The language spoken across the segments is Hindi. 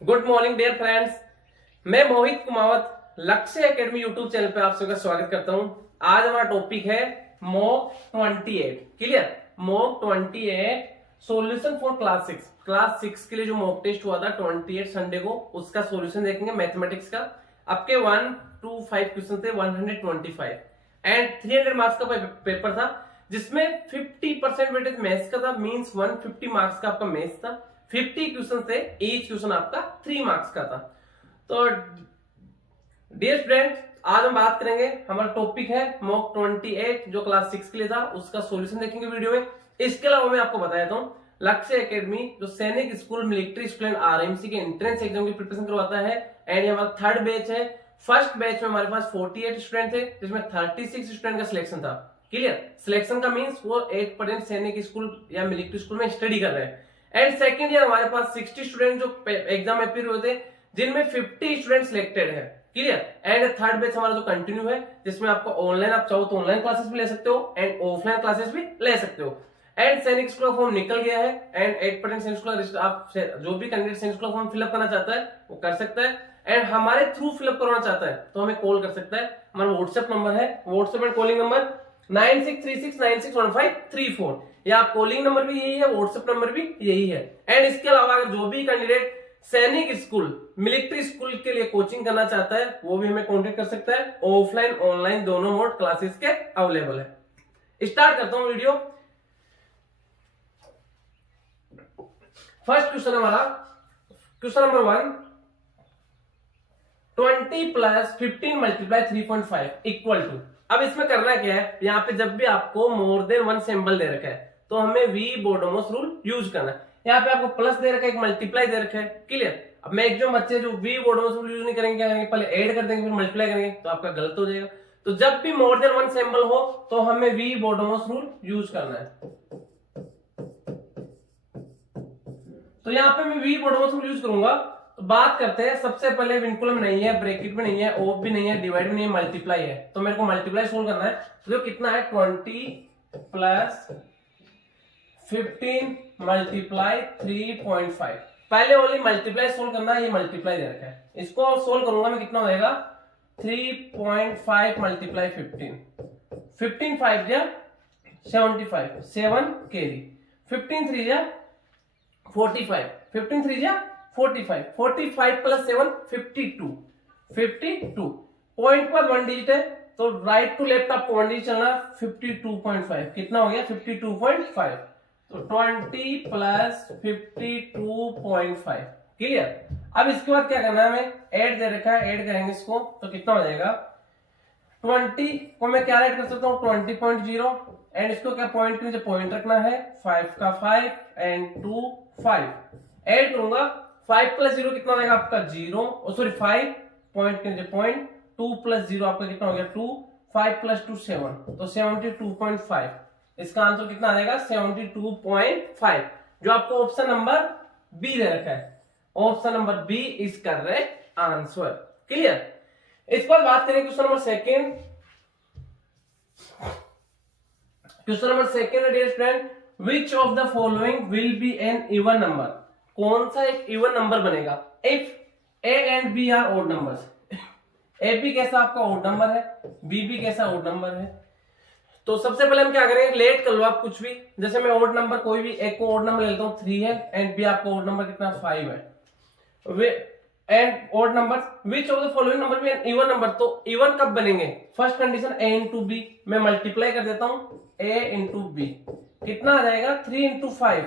Good morning dear friends. मैं मोहित कुमावत लक्ष्य एकेडमी यूट्यूब चैनल पे आप सबका स्वागत करता हूं। आज हमारा टॉपिक है mock 28। Clear? Mock 28 solution for class 6 के लिए जो मॉक टेस्ट हुआ था 28 संडे को, उसका सॉल्यूशन देखेंगे मैथमेटिक्स का। आपके 1 to 5 क्वेश्चन थे, 125 एंड 300 मार्क्स का पेपर था, जिसमें 50% वेटेज मैथ्स का था, मींस 150 मार्क्स का आपका मैथ्स था। 50 क्वेश्चन थे, ईच क्वेश्चन आपका 3 मार्क्स का था। तो डियर स्टूडेंट, आज हम बात करेंगे, हमारा टॉपिक है मॉक 28 जो क्लास 6 के लिए था, उसका सॉल्यूशन देखेंगे वीडियो में। इसके अलावा मैं आपको बताया था लक्ष्य एकेडमी जो सैनिक school military school and RMC के एंट्रेंस एग्जाम की प्रिपरेशन करवाता है, एंड ये हमारा थर्ड बैच है। फर्स्ट बैच में हमारे पास 48 स्टूडेंट थे, जिसमें 36 स्टूडेंट का सिलेक्शन था। क्लियर? सिलेक्शन का मींस वो 8% सैनिक स्कूल या मिलिट्री स्कूल में स्टडी कर रहे हैं। एंड सेकेंड ईयर हमारे पास 60 स्टूडेंट जो एग्जाम में अपियर हुए थे, जिनमें 50 स्टूडेंट सिलेक्टेड है। क्लियर? एंड थर्ड बैच हमारा जो कंटिन्यू है, जिसमें आपको ऑनलाइन आप चाहो तो ऑनलाइन क्लासेस भी ले सकते हो एंड ऑफलाइन क्लासेस भी ले सकते हो। एंड सैनिक स्कूल का फॉर्म निकल गया है, एंड 8% सैनिक स्कूल आप जो भी कैंडिडेट सैनिक स्कूल का फॉर्म फिलअप करना चाहता है वो कर सकता है, एंड हमारे थ्रू फिलअप करवाना चाहता है तो हमें कॉल कर सकता है। हमारा व्हाट्सएप नंबर है, व्हाट्सएप एंड कॉलिंग नंबर 9636961534। या आप कॉलिंग नंबर भी यही है, व्हाट्सएप नंबर भी यही है। एंड इसके अलावा अगर जो भी कैंडिडेट सैनिक स्कूल मिलिट्री स्कूल के लिए कोचिंग करना चाहता है वो भी हमें कांटेक्ट कर सकता है। ऑफलाइन ऑनलाइन दोनों मोड क्लासेस के अवेलेबल है। स्टार्ट करता हूं वीडियो। फर्स्ट क्वेश्चन हमारा, question number 1, 20 plus 15 multiply 3.5 equal to. अब इसमें करना क्या है, यहाँ पे जब भी आपको मोर देन वन सिंबल दे रखा है तो हमें वी बोडोमोस रूल यूज करना है। यहाँ पे आपको प्लस दे रखा है, एक मल्टीप्लाई दे रखा है। क्लियर? अब मैक्सिमम बच्चे जो वी बोडोमोस रूल यूज नहीं करेंगे, क्या करेंगे, पहले ऐड कर देंगे फिर मल्टीप्लाई करेंगे, तो आपका गलत हो जाएगा। तो जब भी मोर देन वन सिंबल हो तो हमें वी बोडोमोस रूल यूज करना है। तो यहाँ पे मैं वी बोडोमोस रूल यूज करूंगा। तो बात करते हैं, सबसे पहले विनकुलम नहीं है, ब्रैकेट भी नहीं है, ऑफ भी नहीं है, डिवाइड भी नहीं है, मल्टीप्लाई है। तो मेरे को मल्टीप्लाई सोल्व करना है। तो कितना है, 20 प्लस 15 मल्टीप्लाई 3.5। पहले ओनली मल्टीप्लाई सोल्व करना है, ये मल्टीप्लाई दे रखा है, इसको सोल्व करूंगा मैं, कितना होगा 3.5 मल्टीप्लाई 15। 15 5 जा 75, 7 कैरी, 15 3 जा 45, 15 3 जा 45, 45 प्लस 7 52, 52 पॉइंट पर वन डिजिट है तो राइट टू लेफ्ट आपको वन डिजिट चलना। 52.5 कितना हो गया, 52.5। तो 20 प्लस 52.5। क्लियर? अब इसके बाद क्या करना है, हमें ऐड दे रखा है, ऐड करेंगे इसको तो कितना हो जाएगा, 20 को मैं क्या राइट कर सकता हूँ 20.0, एंड इसको क्या पॉइंट के नीचे पॉइंट रखना है, 5 का 5 एंड 2 5। ऐड करूंगा, 5 प्लस 0 कितना हो जाएगा आपका 0, सॉरी 5 पॉइंट के नीचे पॉइंट, 2 प्लस 0 आपका कितना हो गया 2, 5 प्लस 2 7, तो 72.5। इसका आंसर कितना आ जाएगा 72.5, जो आपको ऑप्शन नंबर बी दे रखा है। Option number B is correct answer. Clear? इस पर बात करें question number second. Question number second, dear student, which of the following will be an even number. कौन सा एक इवन नंबर बनेगा if A and B are odd numbers. A B कैसा आपका ऑड नंबर है, बी भी कैसा ऑड नंबर है। तो सबसे पहले हम क्या करेंगे, लेट कर लो आप कुछ भी, जैसे मैं ऑड नंबर कोई भी एक को ऑड नंबर ले लेता हूं 3 है, एंड बी आपका ऑड नंबर कितना 5 है, and odd number which of the following number भी एन इवन नंबर। तो इवन कब बनेंगे, फर्स्ट कंडीशन ए इंटू बी, मैं मल्टीप्लाई कर देता हूं ए इंटू बी, कितना आ जाएगा 3 इंटू 5,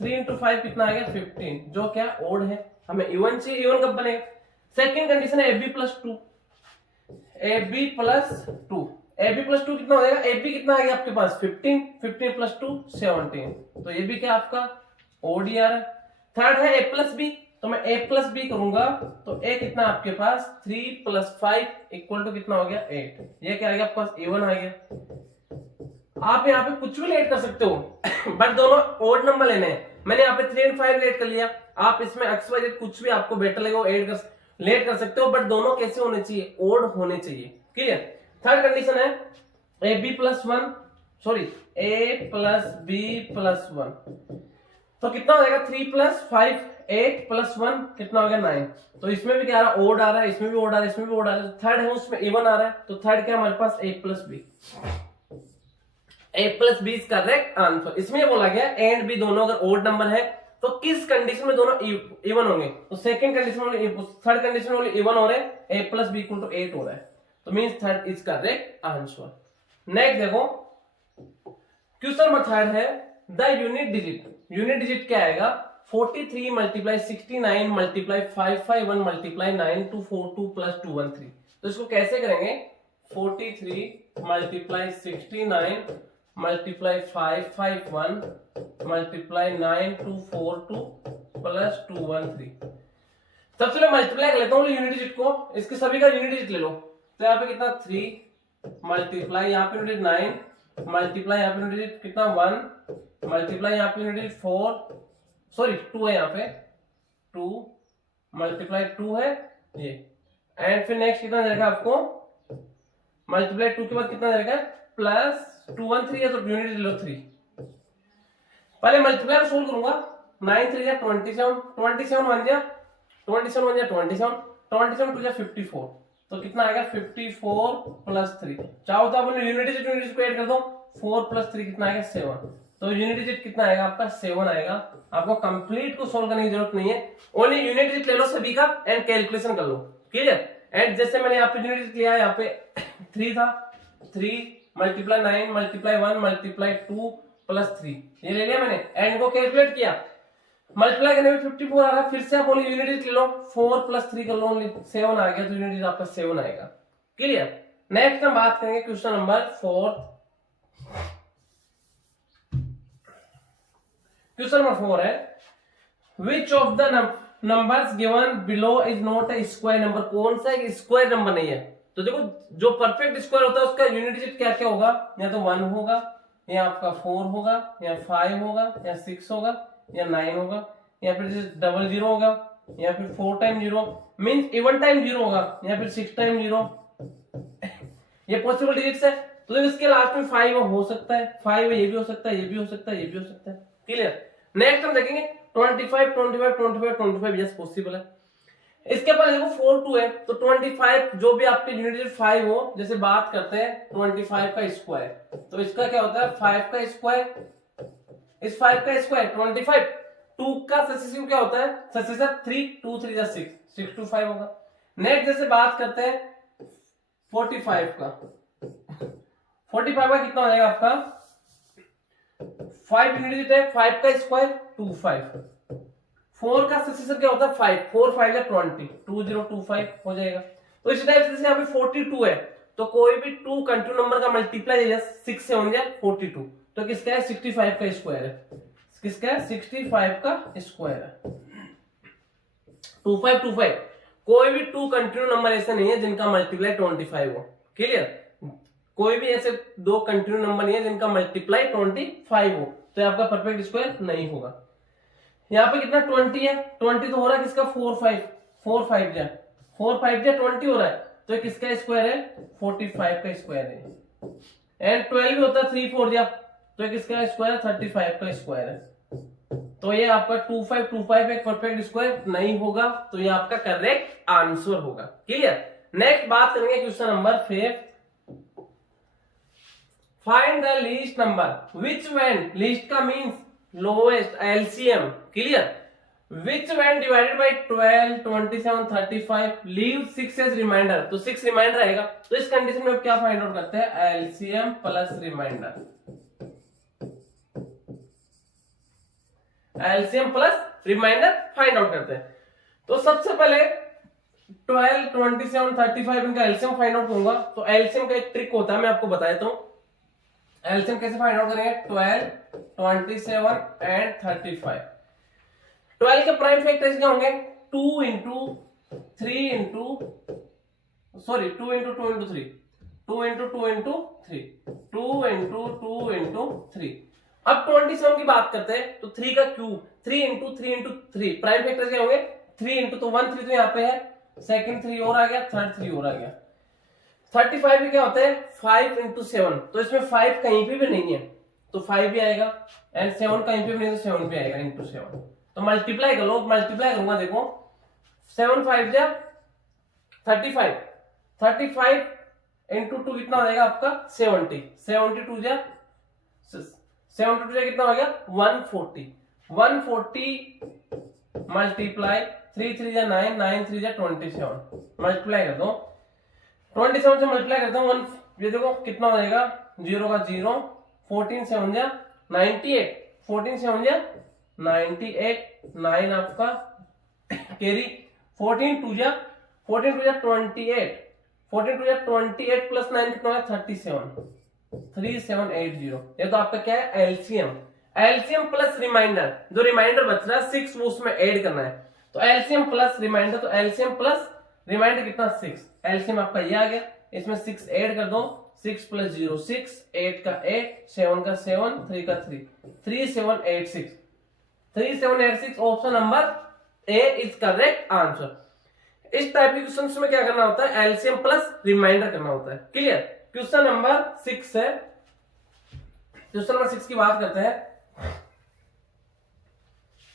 3 इंटू 5 कितना आ गया 15, जो क्या ऑड है, हमें इवन चाहिए। इवन कब बनेगा, सेकंड कंडीशन है A B plus 2, A B plus 2, A B plus 2 कितना हो जाएगा, ए बी कितना आ गया आपके पास 15, 15 प्लस 2 17, तो ये भी क्या आपका ऑड ही आ रहा है। थर्ड है ए प्लस बी, तो मैं a प्लस बी करूंगा तो a कितना आपके पास 3 प्लस 5 इक्वल टू कितना हो गया 8, ये क्या आ गया आपके पास इवन आ गया। आप यहाँ पे कुछ भी लेट कर सकते हो बट दोनों ओड नंबर लेने हैं। मैंने यहाँ पे 3 और 5 लेट कर लिया, आप इसमें XYZ कुछ भी आपको बेटर लगेगा ऐड कर लेट कर सकते हो, बट दोनों कैसे होने चाहिए, ओड होने चाहिए। क्लियर? थर्ड कंडीशन है A B plus 1, sorry A plus B plus 1, तो कितना हो जाएगा 3 प्लस 5 8 + 1 कितना हो गया 9। तो इसमें भी क्या आ रहा है, ओड आ रहा है, इसमें भी ओड आ रहा है, इसमें भी ओड आ रहा है। थर्ड है उसमें इवन आ रहा है, तो थर्ड क्या हमारे पास a + b। a + b is correct answer. इसमें ये बोला गया एंड बी दोनों अगर ओड नंबर है तो किस कंडीशन में दोनों इवन होंगे, तो सेकंड कंडीशन में, थर्ड कंडीशन में इवन हो रहे हैं, a + b = 8 हो रहा है, तो means third is correct answer. Next देखो क्वेश्चन नंबर थर्ड है the unit digit. Unit digit क्या आएगा, 43 × 69 × 551 × 9 242 + 213। तो इसको कैसे करेंगे, 43 × 69 × 551 × 9 242 + 213। सबसे पहले मल्टीप्लाई कर लेता हूँ यूनिट डिजिट को, इसके सभी का यूनिट डिजिट ले लो। तो यहाँ पे कितना 3 मल्टीप्लाई यहाँ पे यूनिट 9 मल्टीप्लाई यहाँ पे यूनिट डिजिट कितना 1 मल्टीप्लाई यहाँ पे यूनिट डिजिट 4 सॉरी 2 है यहाँ पे 2 मल्टीप्लाई 2 है ये, एंड फिर नेक्स्ट कितना जाएगा आपको मल्टीप्लाई 2 के बाद कितना जाएगा प्लस 213 है, तो यूनिट ले लो 3। पहले मल्टीप्लाई को सोल्व करूंगा, 9 3 जा 27 27 1 जा 27 1 जा 27 27 2 जा 54, तो कितना आएगा 54 + 3। चाहो तो आप यूनिट डिजिट को ऐड कर दो, 4 + 3 कितना आएगा 7। तो यूनिट डिजिट कितना आएगा आपका 7 आएगा। आपको कंप्लीट को सोल्व करने की जरूरत नहीं है, ओनली यूनिट डिजिट ले लो सभी का एंड कैलकुलेशन कर लो, क्लियर। एंड जैसे मैंने यहाँ पे यूनिट डिजिट लिया है, यहाँ पे 3 था, 3 मल्टीप्लाई 9 मल्टीप्लाई 1 मल्टीप्लाई 2 + 3 ये ले लिया मैंने, एंड को कैलकुलेट किया, मल्टीप्लाई करने में 54 आ रहा है। फिर से आप ओनली यूनिट डिजिट ले लो, 4 + 3 कर लो, ओनली 7 आ गया, तो यूनिट डिजिट आपका 7 आएगा, क्लियर। नेक्स्ट हम बात करेंगे क्वेश्चन नंबर 4। क्वेश्चन नंबर 4 है विच of the numbers given below is not a square number. कौन सा एक स्क्वायर नंबर नहीं है, तो देखो जो परफेक्ट स्क्वायर होता है उसका यूनिट डिजिट क्या क्या होगा, या तो 1 होगा, या आपका 4 होगा, या 5 होगा, या 6 होगा, या 9 होगा, या फिर 00 होगा, या फिर 4 टाइम 0 मींस इवन टाइम 0 होगा, या फिर 6 टाइम 0 ये पॉसिबल डिजिट्स है। तो इसके लास्ट में 5 हो सकता है, 5 ये भी हो सकता है, ये भी हो सकता है, ये भी हो सकता है, क्लियर। नेक्स्ट हम देखेंगे 25 25 25 25 यस पॉसिबल है। इसके बाद देखो 4 2 है, तो 25 जो भी आपके यूनिट डिजिट 5 हो, जैसे बात करते हैं 25 का स्क्वायर, तो इसका क्या होता है 5 का स्क्वायर, इस 5 का स्क्वायर 25, 2 का सक्सेसिव क्या होता है सक्सेसर 3 2 3 जा 6 6 2 5 होगा। नेक्स्ट जैसे बात करते हैं 45 का, 45 का कितना हो जाएगा आपका 5 यूनिट डिजिट है, 5 का स्क्वायर 25, 4 का सक्सेसर क्या होता है 5 4 5 या 20 2025 हो जाएगा। तो इसी टाइप से जैसे यहाँ पे 42 है, तो कोई भी 2 कंटिन्यू नंबर का मल्टीप्लाई 6 से हो जाए 42, तो किसका है 65 का स्क्वायर है, किसका है 65 का स्क्वायर है 2525। कोई भी 2 कंटिन्यू नंबर ऐसे नहीं है जिनका मल्टीप्लाई 25 हो, क्लियर। कोई भी ऐसे 2 कंटिन्यू नंबर नहीं है जिनका मल्टीप्लाई 25 हो, तो ये आपका परफेक्ट स्क्वायर नहीं होगा। यहाँ पे कितना 20 है, 20 तो हो रहा है किसका 4 5 4 5 जा 20 हो रहा है, तो किसका स्क्वायर है 45 का स्क्वायर है। एंड 12 भी होता है 3 4 जा, तो किसका स्क्वायर 35 का स्क्वायर है। तो ये आपका 2525 एक परफेक्ट स्क्वायर नहीं होगा, तो ये आपका करेक्ट आंसर होगा, क्लियर। नेक्स्ट बात करेंगे question number 5। Find the least number which when, least का means lowest LCM, clear. Which when divided by 12 27 35 leave 6 as remainder, तो 6 रिमाइंडर आएगा। तो इस कंडीशन में क्या फाइंड आउट करते हैं LCM plus reminder, LCM plus reminder find out करते हैं। तो सबसे पहले 12 27 35 इनका एलसीएम फाइंड आउट करूंगा। तो एलसीएम का एक ट्रिक होता है, मैं आपको बता देता हूं एलसीएम कैसे फाइंड आउट करेंगे। 12 27 एंड 35, 12 के प्राइम फैक्टर्स क्या होंगे 2 into 3 into sorry 2 into 2 into 3 2 into 2 into 3 2 into 2 into 3। अब 27 की बात करते हैं, तो 3 का cube 3 into 3 into 3 prime factors क्या होंगे 3 इंटू, तो 1 3 तो यहाँ पे है, सेकंड 3 और आ गया, थर्ड 3 और आ गया। 35 में क्या होता है 5 इंटू 7, तो इसमें 5 कहीं पे भी नहीं है तो 5 भी आएगा, एंड 7 कहीं पे भी नहीं तो 7 भी आएगा इंटू 7। तो मल्टीप्लाई कर लो, मल्टीप्लाई करूंगा देखो 7 5 जा 35, 35 इंटू 2 कितना हो जाएगा आपका 70, 72 जा 72 जा कितना हो गया 140, 140 मल्टीप्लाई 3 3 जा 9, 9 3 जा 27, मल्टीप्लाई कर दो 27 से मल्टीप्लाई करता हूँ 1, ये देखो कितना हो जाएगा 0 का 0, 14 7 जा 98, 14 7 जा 98, 9 आपका कैरी 14 2 जा 28, 14 2 जा 28 प्लस 9 कितना है 37, 3780। ये तो आपका क्या है एलसीएम, एलसीएम प्लस रिमाइंडर, जो रिमाइंडर बच रहा है 6 वो उसमें ऐड करना है, तो एलसीएम प्लस रिमाइंडर, तो एलसीएम प्लस रिमाइंडर कितना 6, एलसीएम आपका ये आ गया, इसमें 6 ऐड कर दो, 6 प्लस 0 6, 8 का 8, 7 का 7, 3 का 3, 3786, 3786 option number A is correct answer. इस टाइप के क्वेश्चन में क्या करना होता है एलसीएम प्लस रिमाइंडर करना होता है, क्लियर। क्वेश्चन नंबर 6 है, क्वेश्चन नंबर 6 की बात करते हैं।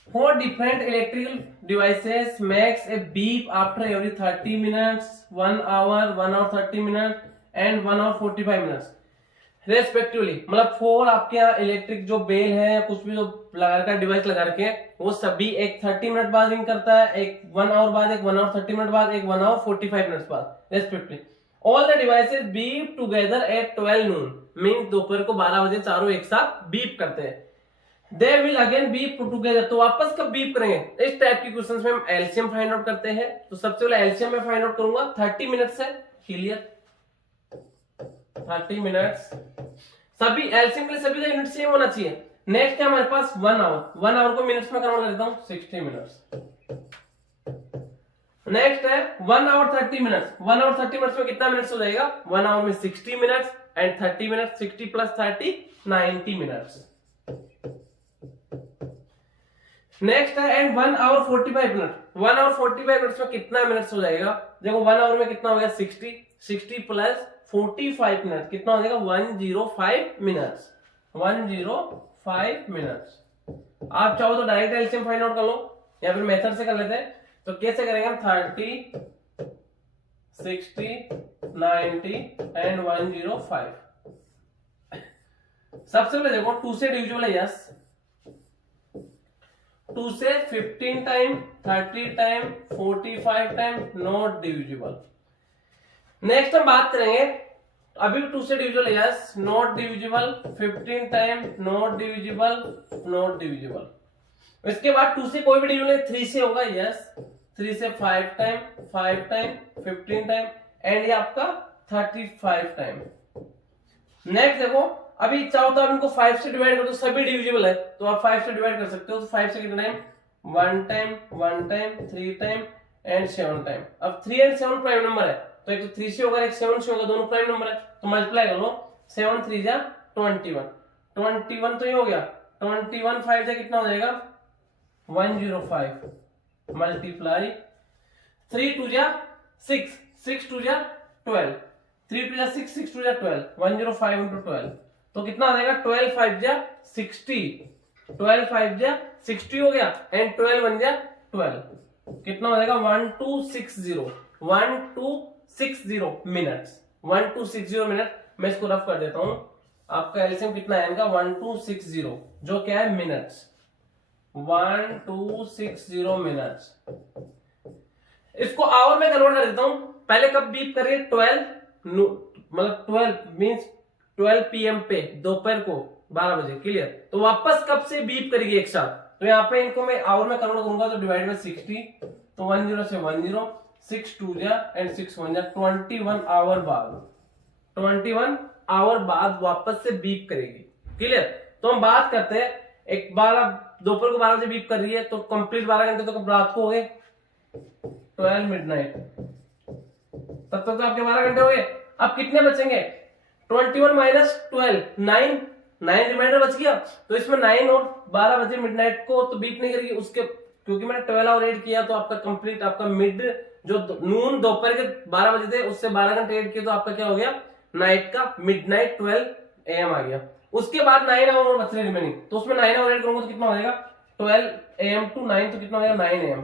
4 different electrical devices makes a beep after every 30 minutes, 1 hour, 1 hour 30 minutes and 1 hour 45 minutes respectively. मतलब 4 आपके यहाँ इलेक्ट्रिक जो बेल है कुछ भी जो लगा रखा है डिवाइस लगा रखे हैं वो सभी एक 30 मिनट बाद रिंग करता है, एक 1 आवर बाद, एक 1 आवर 30 मिनट बाद, एक 1 आवर 45 मिनट बाद respectively. All the devices beep together at 12 Noon, mean दोपहर को 12 बजे चारों एक साथ बीप करते हैं। They will again beep together, तो वापस कब बीप करेंगे। इस टाइप की क्वेश्चंस में हम एलसीएम फाइंड आउट करते हैं, तो सबसे पहले एलसीएम में फाइंड आउट करूंगा 30 मिनट्स है, क्लियर 30 मिनट्स, सभी एलसीएम के लिए सभी का यूनिट सेम होना चाहिए। नेक्स्ट है हमारे पास 1 आवर, 1 आवर को मिनट्स में कन्वर्ट कर देता हूं 60 मिनट्स। नेक्स्ट है 1 आवर 30 मिनट्स, 1 आवर 30 मिनट्स में कितना मिनट्स हो जाएगा 1 आवर में 60 minutes and 30 minutes, 60 plus 30 90 minutes. Next है and 1 hour 45 minute, 1 hour 45 minutes में कितना मिनट्स हो जाएगा, देखो 1 आवर में कितना हो गया 60, 60 प्लस 45 मिनट कितना हो जाएगा 105 मिनट्स, 105 मिनट्स। आप चाहो तो डायरेक्ट एलसीएम फाइंड आउट कर लो या फिर मेथड से कर लेते हैं, तो कैसे करेंगे हम 30 60 90 एंड 105। सबसे पहले देखो 2 से डिविजिबल है, यस 2 से 15 time, 30 time, 45 time not divisible. Next हम बात करेंगे, अभी 2 से डिविजिबल है, yes not divisible, 15 time not divisible, not divisible. इसके बाद 2 से कोई भी डिविजिबल है, 3 से होगा, यस 3 से 5 टाइम, 5 टाइम, 15 टाइम एंड ये आपका 35 टाइम। नेक्स्ट देखो अभी चाहो तो आप इनको 5 से डिवाइड कर दो, सभी डिविजिबल है तो आप 5 से डिवाइड कर सकते हो, तो 5 से कितना time 1 time, 1 time, 3 time and 7 time. अब 3 एंड 7 प्राइम नंबर है, तो एक तो 3 से होगा एक 7 से होगा, दोनों प्राइम नंबर है, तो मल्टीप्लाई कर लो 7 3 जा 21, 21 तो ये हो गया, 21 5 जा कितना हो जाएगा 105 मल्टीप्लाई 3 2 जा 6, 6 2 जा 12, 3 2 जा 6, 6 2 जा 12, 105 into 12 तो कितना आ जाएगा 12 5 जा 60, 12 5 जा 60 हो गया एंड 12 1 जा 12 कितना हो जाएगा 1260, 1260 मिनट्स, 1260 मिनट। मैं इसको रफ कर देता हूं, आपका एलसीएम कितना है इनका 1260 जो क्या है मिनट्स, 1260 मिनट्स। इसको आवर में कन्वर्ट कर देता हूं, पहले कब बीप करिए 12 मतलब 12 मींस 12 PM पे दोपहर को 12 बजे, क्लियर। तो वापस कब से बीप करेगी एक साथ, तो यहाँ पे इनको मैं आवर में कन्वर्ट करूंगा तो डिवाइड बाय 60, तो 10 से 10, 6 2 जा एंड 6 1 जा 21 आवर बाद, 21 आवर बाद वापस से बीप करेगी, क्लियर। तो हम बात करते हैं एक 12 दोपहर को 12 बजे बीप कर रही है तो कंप्लीट 12 घंटे तो कब रात को हो गए 12 मिडनाइट, तब तक तो आपके 12 घंटे हो गए। अब कितने बचेंगे 21 माइनस 12 9 रिमाइंडर बच गया, तो इसमें 9 और 12 बजे मिडनाइट को तो बीप नहीं करेगी उसके, क्योंकि मैंने 12 आवर ऐड किया तो आपका कंप्लीट आपका मिड जो नून दोपहर के 12 बजे थे उससे 12 घंटे ऐड किए तो आपका क्या हो गया नाइट का मिडनाइट 12 AM आ गया। उसके बाद 9 आवर बच रहे रिमेनिंग, तो उसमें 9 आवर ऐड करूंगा तो कितना हो जाएगा 12 AM to 9 तो कितना हो जाएगा 9 AM,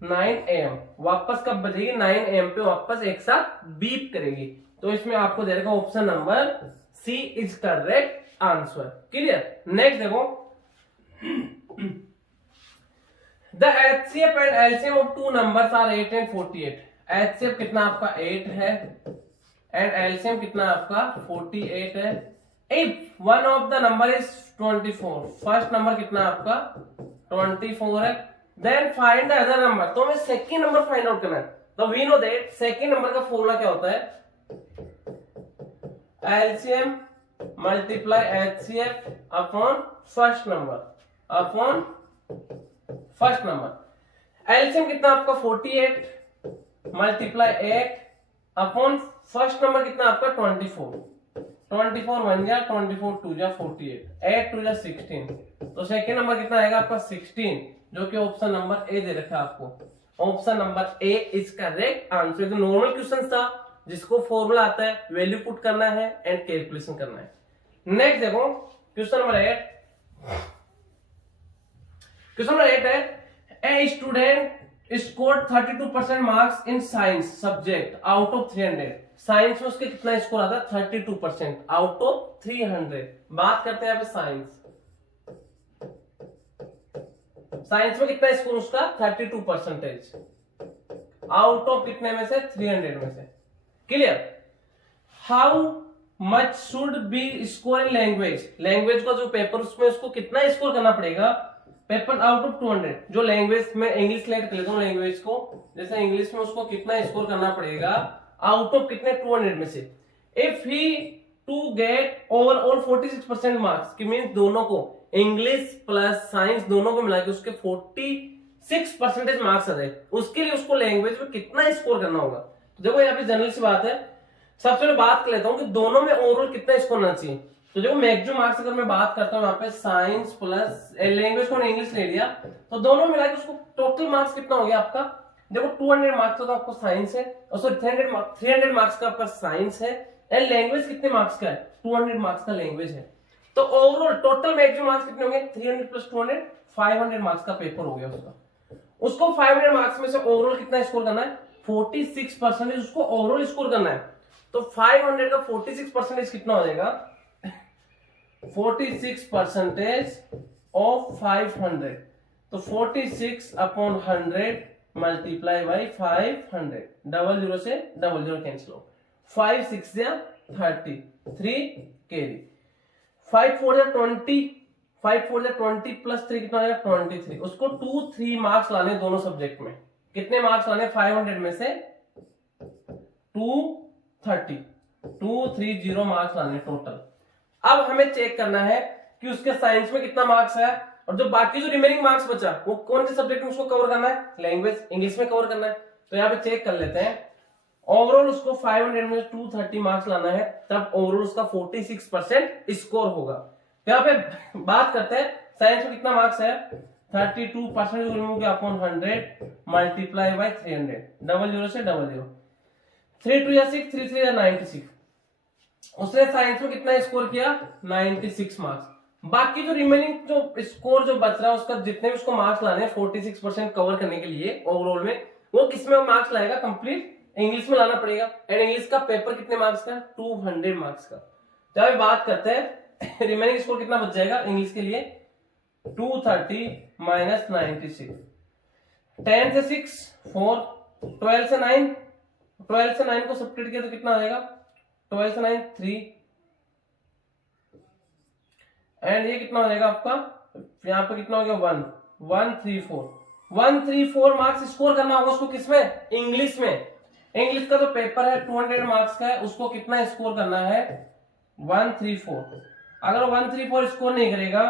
9 AM वापस कब बजेगी 9 AM पे वापस एक साथ बीप करेगी। तो इसमें आपको दे रखा option number C is correct answer. Clear. Next देखो, the HCF and LCM of two numbers are 8 and 48। HCF कितना आपका 8 है एंड LCM कितना आपका 48 है। If one of the number is 24, first number कितना आपका 24 है, then find the other number. तो हमें सेकंड नंबर फाइंड आउट करना है। तो we know that second number का फॉर्मूला क्या होता है, LCM multiply HCF upon first number. LCM कितना आपका 48 मल्टीप्लाई 8 अपॉन फर्स्ट नंबर कितना आपका 24 बन गया, 24 2 जा 48, 8 2 जा 16। तो सेकंड नंबर कितना आएगा आपका 16, जो कि ऑप्शन नंबर ए दे रखा है आपको। Option number A is correct answer. तो नॉर्मल क्वेश्चन था जिसको फॉर्मूला आता है, वैल्यू पुट करना है एंड कैलकुलेशन करना है। नेक्स्ट देखो क्वेश्चन नंबर 8। क्वेश्चन नंबर 8 है, a student scored 32% marks in science subject out of 300। Science में उसके कितना स्कोर आता है 32% आउट ऑफ 300। बात करते हैं यहाँ पे साइंस में कितना स्कोर उसका 32% आउट ऑफ कितने में से 300 में से। Clear. How much should be score in language का जो पेपर उसमें उसको कितना स्कोर करना पड़ेगा, पेपर आउट ऑफ 200। जो लैंग्वेज में इंग्लिश सेलेक्ट कर लेता हूँ लैंग्वेज को, जैसे इंग्लिश में उसको कितना स्कोर करना पड़ेगा आउट ऑफ कितने 200 में से। If he to get overall 46% marks, कि मीन दोनों को इंग्लिश प्लस साइंस दोनों को मिला के उसके 46% मार्क्स आ जाए, उसके लिए उसको लैंग्वेज में कितना स्कोर करना होगा। तो देखो यहाँ पे जनरल सी बात है, सबसे पहले बात कर लेता हूँ कि दोनों में ओवरऑल कितना स्कोर होना चाहिए। तो देखो मैक्सिमम मार्क्स अगर मैं बात करता हूँ यहाँ पे साइंस प्लस लैंग्वेज को इंग्लिश ले लिया, तो दोनों मिला के उसको टोटल मार्क्स कितना हो गया आपका। देखो 200 मार्क्स का आपको साइंस है, और सॉरी 300 मार्क्स का आपका साइंस है, एंड लैंग्वेज कितने मार्क्स का है 200 मार्क्स का लैंग्वेज है। तो ओवरऑल टोटल मैक्सिमम मार्क्स कितने होंगे 300 प्लस 200 500 मार्क्स का पेपर हो गया उसका। उसको 500 मार्क्स में से ओवरऑल कितना स्कोर करना है 46% उसको ओवरऑल स्कोर करना है। तो 500 का 46% कितना हो जाएगा 46% ऑफ 500। तो 46 अपॉन 100 मल्टीप्लाई बाई 500, 00 से 00 कैंसिल हो, 5 6 या 33 कैरी, 5 4 या 20, 5 4 या 20 प्लस 3 कितना आएगा 23। उसको 2-3 मार्क्स लाने दोनों सब्जेक्ट में। कितने मार्क्स लाने 500 में से 230 मार्क्स लाने टोटल। अब हमें चेक करना है कि उसके साइंस में कितना मार्क्स है, और जो बाकी जो रिमेनिंग मार्क्स बचा वो कौन से सब्जेक्ट में उसको कवर करना है, लैंग्वेज इंग्लिश में कवर करना है। तो यहाँ पे चेक कर लेते हैं। ओवरऑल उसको 500 में 230 मार्क्स लाना है, तब ओवरऑल उसका 46% स्कोर होगा। तो यहाँ पे बात करते हैं साइंस में कितना मार्क्स है 32% रिमूव किया अपॉन 100 मल्टीप्लाई बाई 300, 00 से 00, 3 2 या 6, 3 3 या 96। उसने साइंस में कितना स्कोर किया 96 मार्क्स। बाकी जो रिमेनिंग जो स्कोर जो बच रहा है उसका जितने भी उसको मार्क्स लाने हैं 46% कवर करने के लिए ओवरऑल में, वो किसमें मार्क्स लाएगा कंप्लीट इंग्लिश में लाना पड़ेगा। एंड इंग्लिश का पेपर कितने मार्क्स का 200 मार्क्स का। तो अभी बात करते हैं रिमेनिंग स्कोर कितना बच जाएगा इंग्लिश के लिए 230 माइनस 96, 10 से 6 4, 12 से 9, 12 से 9 को सब्ट्रैक्ट किया तो कितना आ जाएगा 12 से 9 3, एंड ये कितना हो जाएगा आपका यहाँ पे कितना हो गया 134 मार्क्स स्कोर करना होगा उसको किसमें इंग्लिश में। इंग्लिश का जो पेपर है 200 मार्क्स का है, उसको कितना स्कोर करना है 134। अगर 134 स्कोर नहीं करेगा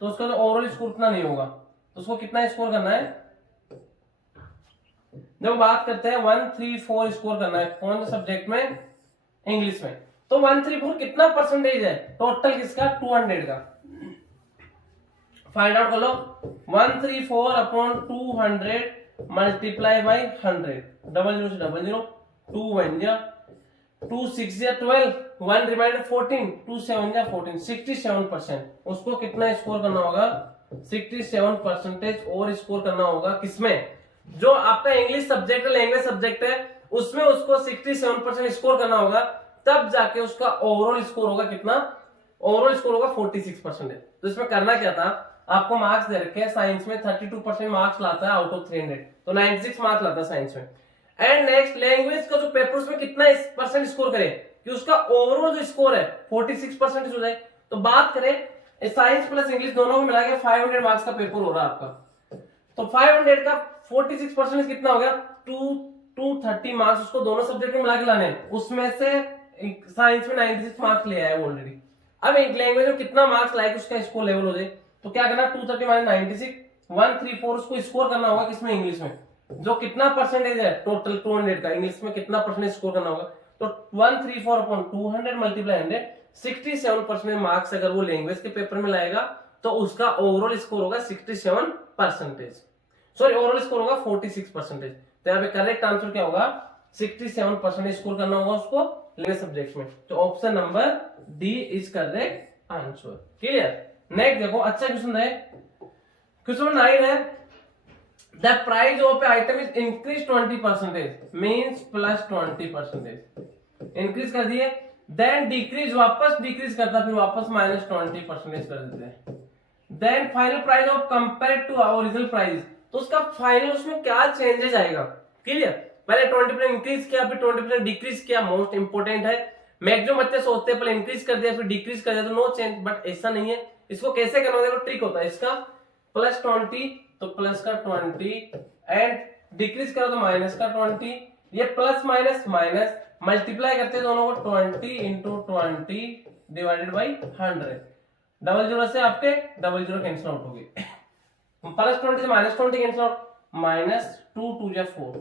तो उसका जो ओवरऑल स्कोर उतना नहीं होगा, तो उसको कितना स्कोर करना है। जब बात करते हैं 134 स्कोर करना है कौन से सब्जेक्ट में इंग्लिश में, तो 134 कितना परसेंटेज है टोटल किसका 200 का। फाइंड आउट कर लो 134 अपॉन 200 मल्टीप्लाई बाई 100, 00 से 00, 2 बन गया 2 6 या 12, 1 रिमाइंडर 14, 2 7 या 14, 67%। उसको कितना स्कोर करना होगा? 67% और स्कोर करना होगा किसमें? जो आपका इंग्लिश सब्जेक्ट है, लैंग्वेज सब्जेक्ट है, उसमें उसको 67% स्कोर करना होगा, तब जाके उसका ओवरऑल स्कोर होगा कितना? ओवरऑल स्कोर होगा 46%। तो इसमें करना क्या था, आपको मार्क्स दे रखे हैं, साइंस में 32% मार्क्स लाता है आउट ऑफ 300, तो 96 मार्क्स लाता है साइंस में। एंड नेक्स्ट लैंग्वेज का जो पेपर उसमें कितना परसेंट स्कोर करे कि उसका ओवरऑल जो स्कोर है 46% हो जाए। तो बात करें साइंस प्लस इंग्लिश दोनों को मिला के 500 मार्क्स का पेपर हो रहा है आपका, तो 500 का 46% कितना हो गया? 230 मार्क्स उसको दोनों सब्जेक्ट में मिला के लाने हैं। उसमें से साइंस में 96 मार्क्स ले आया ऑलरेडी। अब एक लैंग्वेज में कितना मार्क्स लाए उसका स्कोर लेवल हो जाए, तो क्या करना? 230 माइनस 96, 134 उसको स्कोर करना होगा किसमें? इंग्लिश में। जो कितना परसेंटेज है टोटल 200 का, इंग्लिश में कितना परसेंटेज स्कोर करना होगा? तो 134 अपॉन 200 मल्टीप्लाई 100, 67% मार्क्स अगर वो लैंग्वेज के पेपर में लाएगा तो उसका ओवरऑल स्कोर होगा 67%। सॉरी, ओवरऑल स्कोर होगा 46%। तो यहाँ पे करेक्ट आंसर क्या होगा? 67% स्कोर करना होगा उसको लैंग्वेज सब्जेक्ट में। तो option number D is correct answer. Clear? Next देखो, अच्छा क्वेश्चन है, क्वेश्चन 9 है, the price of item is increase 20%, means plus 20%। Increase कर दिए, देन डिक्रीज, वापस डिक्रीज करता, फिर वापस माइनस 20% कर देते हैं। Then final price of compare to original price, तो उसका फाइनल उसमें क्या चेंजेस आएगा? क्लियर? पहले 20% इंक्रीज किया, फिर 20% डिक्रीज किया, मोस्ट इंपोर्टेंट है। मैक्सिमम बच्चे सोचते हैं पहले इंक्रीज कर दिया फिर डिक्रीज कर दिया तो नो चेंज, बट ऐसा नहीं है। इसको कैसे करना होगा? ट्रिक होता है इसका, प्लस 20 तो प्लस का 20 एंड डिक्रीज करो तो माइनस का 20, ये प्लस माइनस माइनस मल्टीप्लाई करते हैं दोनों को, 20 into 20 divided by 100। Double zero से आपके डबल जीरो कैंसिल आउट हो गए, प्लस 20 से माइनस 20 कैंसिल आउट, माइनस 2 2 जा 4,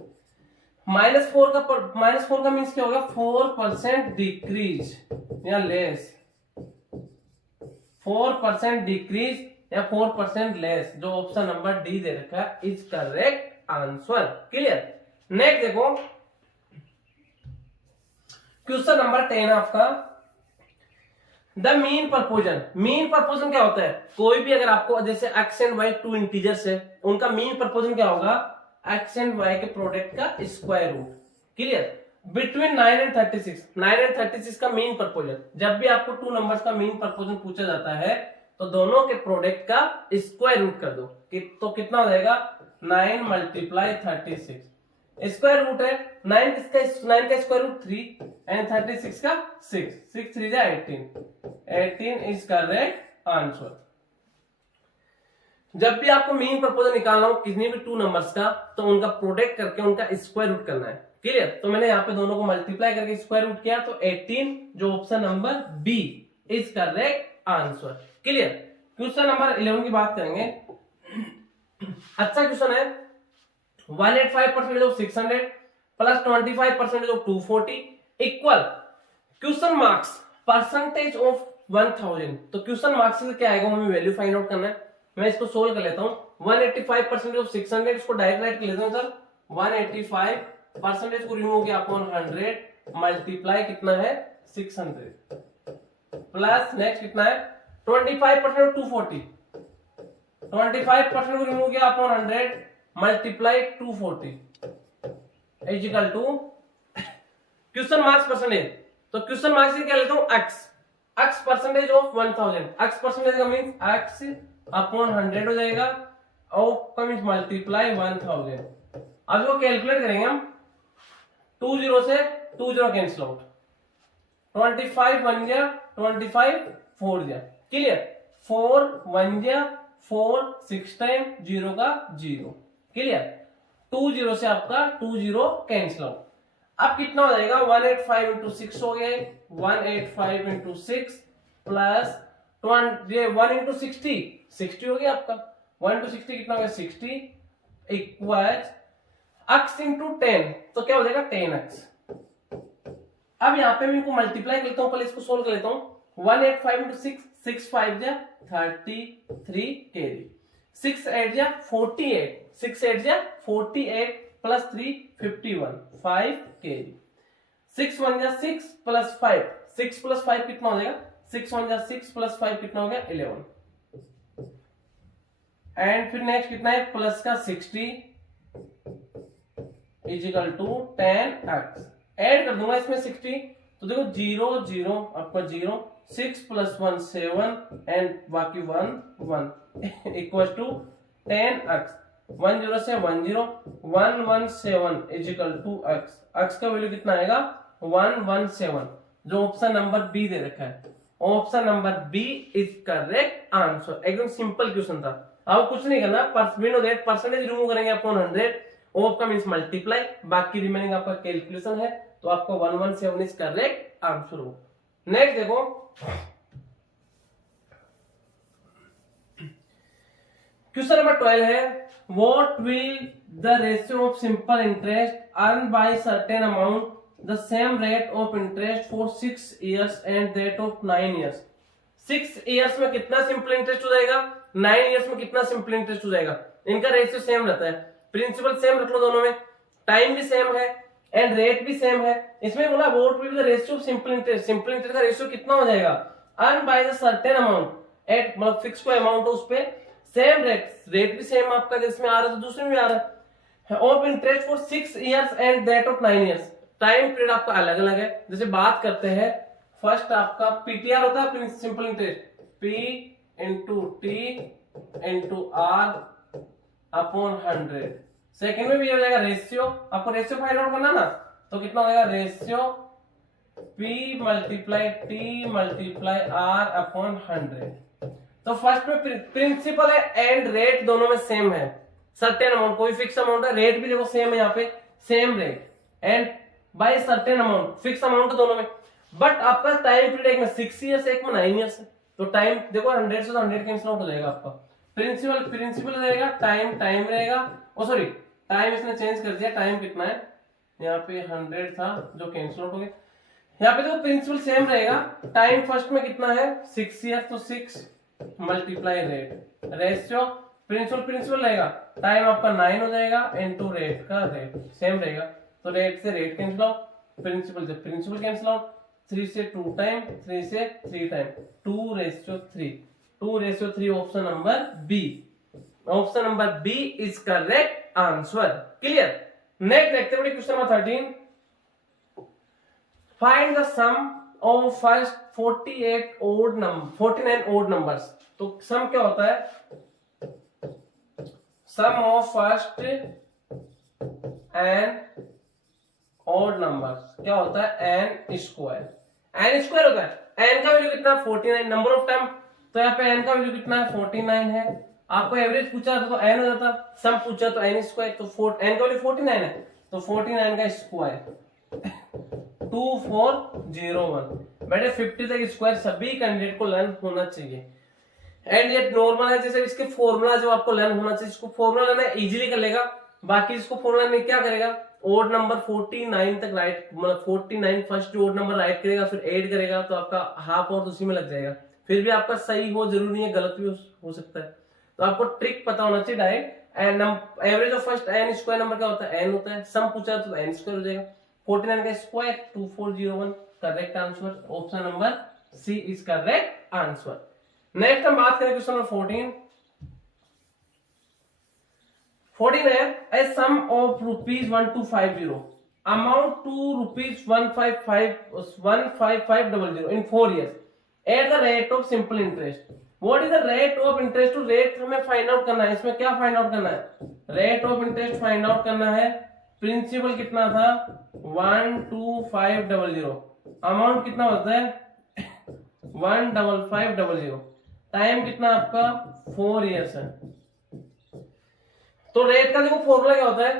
माइनस 4 का मीन्स क्या होगा? 4% डिक्रीज या लेस, 4% डिक्रीज या 4% लेस, जो ऑप्शन नंबर डी दे रखा है is correct answer. Clear? Next देखो, क्वेश्चन नंबर 10 आपका, द मीन प्रपोजन। मीन प्रपोजन क्या होता है? कोई भी अगर आपको जैसे एक्स एंड वाई 2 इंटीजर्स है, उनका मीन प्रपोजन क्या होगा? एक्स एंड वाई के प्रोडक्ट का square root. Clear? Between 9 and 36, 9 and 36 का मीन प्रपोजन। जब भी आपको 2 नंबर्स का मीन प्रपोजन पूछा जाता है तो दोनों के प्रोडक्ट का स्क्वायर रूट कर दो, तो कितना हो जाएगा? 9 मल्टीप्लाई 36, स्क्वायर रूट है 9 किसका? 9 का स्क्वायर रूट 3 एंड 36 का 6, 6 3 जा 18 इज करेक्ट आंसर। जब भी आपको मीन प्रपोजल निकालना हो किसी भी 2 नंबर्स का, तो उनका प्रोडक्ट करके उनका स्क्वायर रूट करना है। क्लियर? तो मैंने यहाँ पे दोनों को मल्टीप्लाई करके स्क्वायर रूट किया, तो 18, जो option number B is correct answer. Clear? Question number 11 की बात करेंगे। अच्छा क्वेश्चन है, 185% of 600 plus 25% of 240 equal question marks percentage of 1000। तो क्वेश्चन मार्क्स से क्या आएगा, हमें वैल्यू फाइंड आउट करना है। मैं इसको सोल्व कर लेता हूं। 185% ऑफ 600, इसको डायरेक्ट राइट कर लेता हूं सर। 185% को रिमूव किया अपॉन 100 मल्टीप्लाई कितना है? 600 प्लस नेक्स्ट कितना है? 25% ऑफ 240, 25% को रिमूव किया upon 100 multiply 240 is equal to question marks percentage. तो क्वेश्चन मार्क्स से क्या लेता हूं? X percentage of 1000, x percentage का मींस एक्स अपॉन 100 हो जाएगा और का मींस मल्टीप्लाई 1000। अब इसको कैलकुलेट करेंगे हम, 20 से 20 कैंसिल आउट, 25 1 जा 25 4 जा। क्लियर? 4 1 जा 4, 6 टाइम 0 का 0। क्लियर? 20 से आपका 20 कैंसिल आउट। अब कितना हो जाएगा? 185 इंटू 6 हो गया, 185 इंटू 6 प्लस 1 इंटू 60 हो गया आपका। 1 इंटू 60 कितना हो गया? 60 इक्वल x इंटू 10, तो क्या हो जाएगा? 10x। अब यहाँ पे मैं इनको मल्टीप्लाई कर लेता हूँ, पहले इसको सोल्व कर लेता हूँ। 185 इंटू 6, 6 5 जा 33 कैरी, 6 8 जा 48, 6 8 जा 48 प्लस 3 51 5 कैरी, 6 1 जा 6 प्लस 5, 6 प्लस 5 कितना हो जाएगा, 6 1 जा 6 प्लस 5 कितना हो गया 11। एंड फिर नेक्स्ट कितना है, प्लस का 60 is equal to 10x। Add कर दूंगा इसमें 60, तो देखो 0 0 आपका 0, 6 प्लस 1 7 एंड बाकी 1 1 इक्वल टू 10x। 1 0 से 1 0, 117 is equal to x। x का वैल्यू कितना आएगा 117, जो ऑप्शन नंबर बी दे रखा है। Option number B is correct answer. एकदम सिंपल क्वेश्चन था, अब कुछ नहीं करना, परसेंटेज रिमूव करेंगे अपॉन 100, ओ आपका मींस मल्टीप्लाई, बाकी रिमेनिंग आपका कैलकुलेशन है, तो आपका 117 इज करेक्ट आंसर हो। नेक्स्ट देखो, क्वेश्चन नंबर 12 है, what will the ratio of simple interest earn by certain amount the same rate of interest for 6 years and that of 9 years। 6 years में कितना सिंपल इंटरेस्ट हो जाएगा, 9 years में कितना सिंपल इंटरेस्ट हो जाएगा, इनका रेशियो सेम रहता है, प्रिंसिपल सेम रख लो दोनों में, टाइम भी सेम है एंड रेट भी सेम है। इसमें बोला what will the ratio of simple interest, simple interest का रेशियो कितना हो जाएगा, earn by the certain amount at, मतलब फिक्स कोई अमाउंट हो उस पे, सेम रेट भी सेम आपका, जिसमें आ रहा है तो दूसरे में भी आ रहा है, of interest for 6 years and that of 9 years। Time period आपका अलग अलग है। जैसे बात करते हैं, फर्स्ट आपका पीटीआर होता है simple interest, P into T into R upon 100। Second में भी हो जाएगा रेशियो, आपको रेशियो फाइंड आउट करना ना, तो कितना होगा ratio P multiply T multiply R upon 100। तो फर्स्ट में प्रिंसिपल है एंड रेट दोनों में सेम है, सर्टेन अमाउंट कोई फिक्स अमाउंट है, रेट भी देखो सेम है, यहाँ पे same rate and by certain amount, fix amount है दोनों में। बट आपका टाइम पीरियड एक में 6 years एक में 9 years है, तो टाइम देखो 100 से तो 100 कैंसिल आउट हो जाएगा आपका, प्रिंसिपल रहेगा, टाइम रहेगा, ओ सॉरी टाइम इसने चेंज कर दिया, टाइम कितना है यहाँ पे 100 था जो कैंसिल आउट हो गया, यहाँ पे देखो प्रिंसिपल सेम रहेगा, टाइम फर्स्ट में कितना है 6 years, तो 6 मल्टीप्लाई रेट, रेशियो प्रिंसिपल रहेगा, टाइम आपका 9 हो जाएगा इनटू रेट का रेट सेम रहेगा, तो रेट से रेट कैंसिल आउट, प्रिंसिपल से प्रिंसिपल कैंसिल आउट, 3 से 2 टाइम, 3 से 3 time, 2:3 option number B, option number B is correct answer. Clear. Next देखते हैं question number 13, find the sum of first 49 odd numbers. तो सम क्या होता है, sum of first n odd numbers क्या होता है, एन स्क्वायर होता है। एन का वैल्यू कितना 49, नंबर ऑफ टाइम, तो यहाँ पे एन का वैल्यू कितना है 49 है। आपको एवरेज पूछा था तो एन हो जाता, सम पूछा तो एन स्क्वायर, तो एन का वैल्यू 49 है, तो 49 का स्क्वायर 2401। बेटे 50 तक स्क्वायर सभी कैंडिडेट को लर्न होना चाहिए, एंड ये नॉर्मल है, जैसे इसके फॉर्मूला जो आपको लर्न होना चाहिए, इसको फॉर्मूला लेना इजीली कर लेगा, बाकी इसको फॉर्मूला में क्या करेगा, ओड नंबर 49 तक राइट, मतलब 49 फर्स्ट ओड नंबर राइट करेगा, फिर ऐड करेगा, तो आपका हाफ और उसी में लग जाएगा, फिर भी आपका सही हो जरूरी नहीं है, गलत भी हो सकता है, तो आपको ट्रिक पता होना चाहिए। Direct average of first N square number क्या होता है, एन होता है, सम पूछा तो एन स्क्वायर हो जाएगा, 49 का square 2401, correct answer, option number C is correct answer. Next हम बात करें क्वेश्चन नंबर 14 है, a sum of ₹1250 amount to ₹15500 in 4 years at the rate of simple interest. What is the rate of interest, to rate हमें फाइंड आउट करना है, इसमें क्या फाइंड आउट करना है, rate of interest find out करना है। प्रिंसिपल कितना था 12500, अमाउंट कितना होता है 15500, टाइम कितना आपका 4 years है। तो रेट का देखो फॉर्मूला क्या होता है,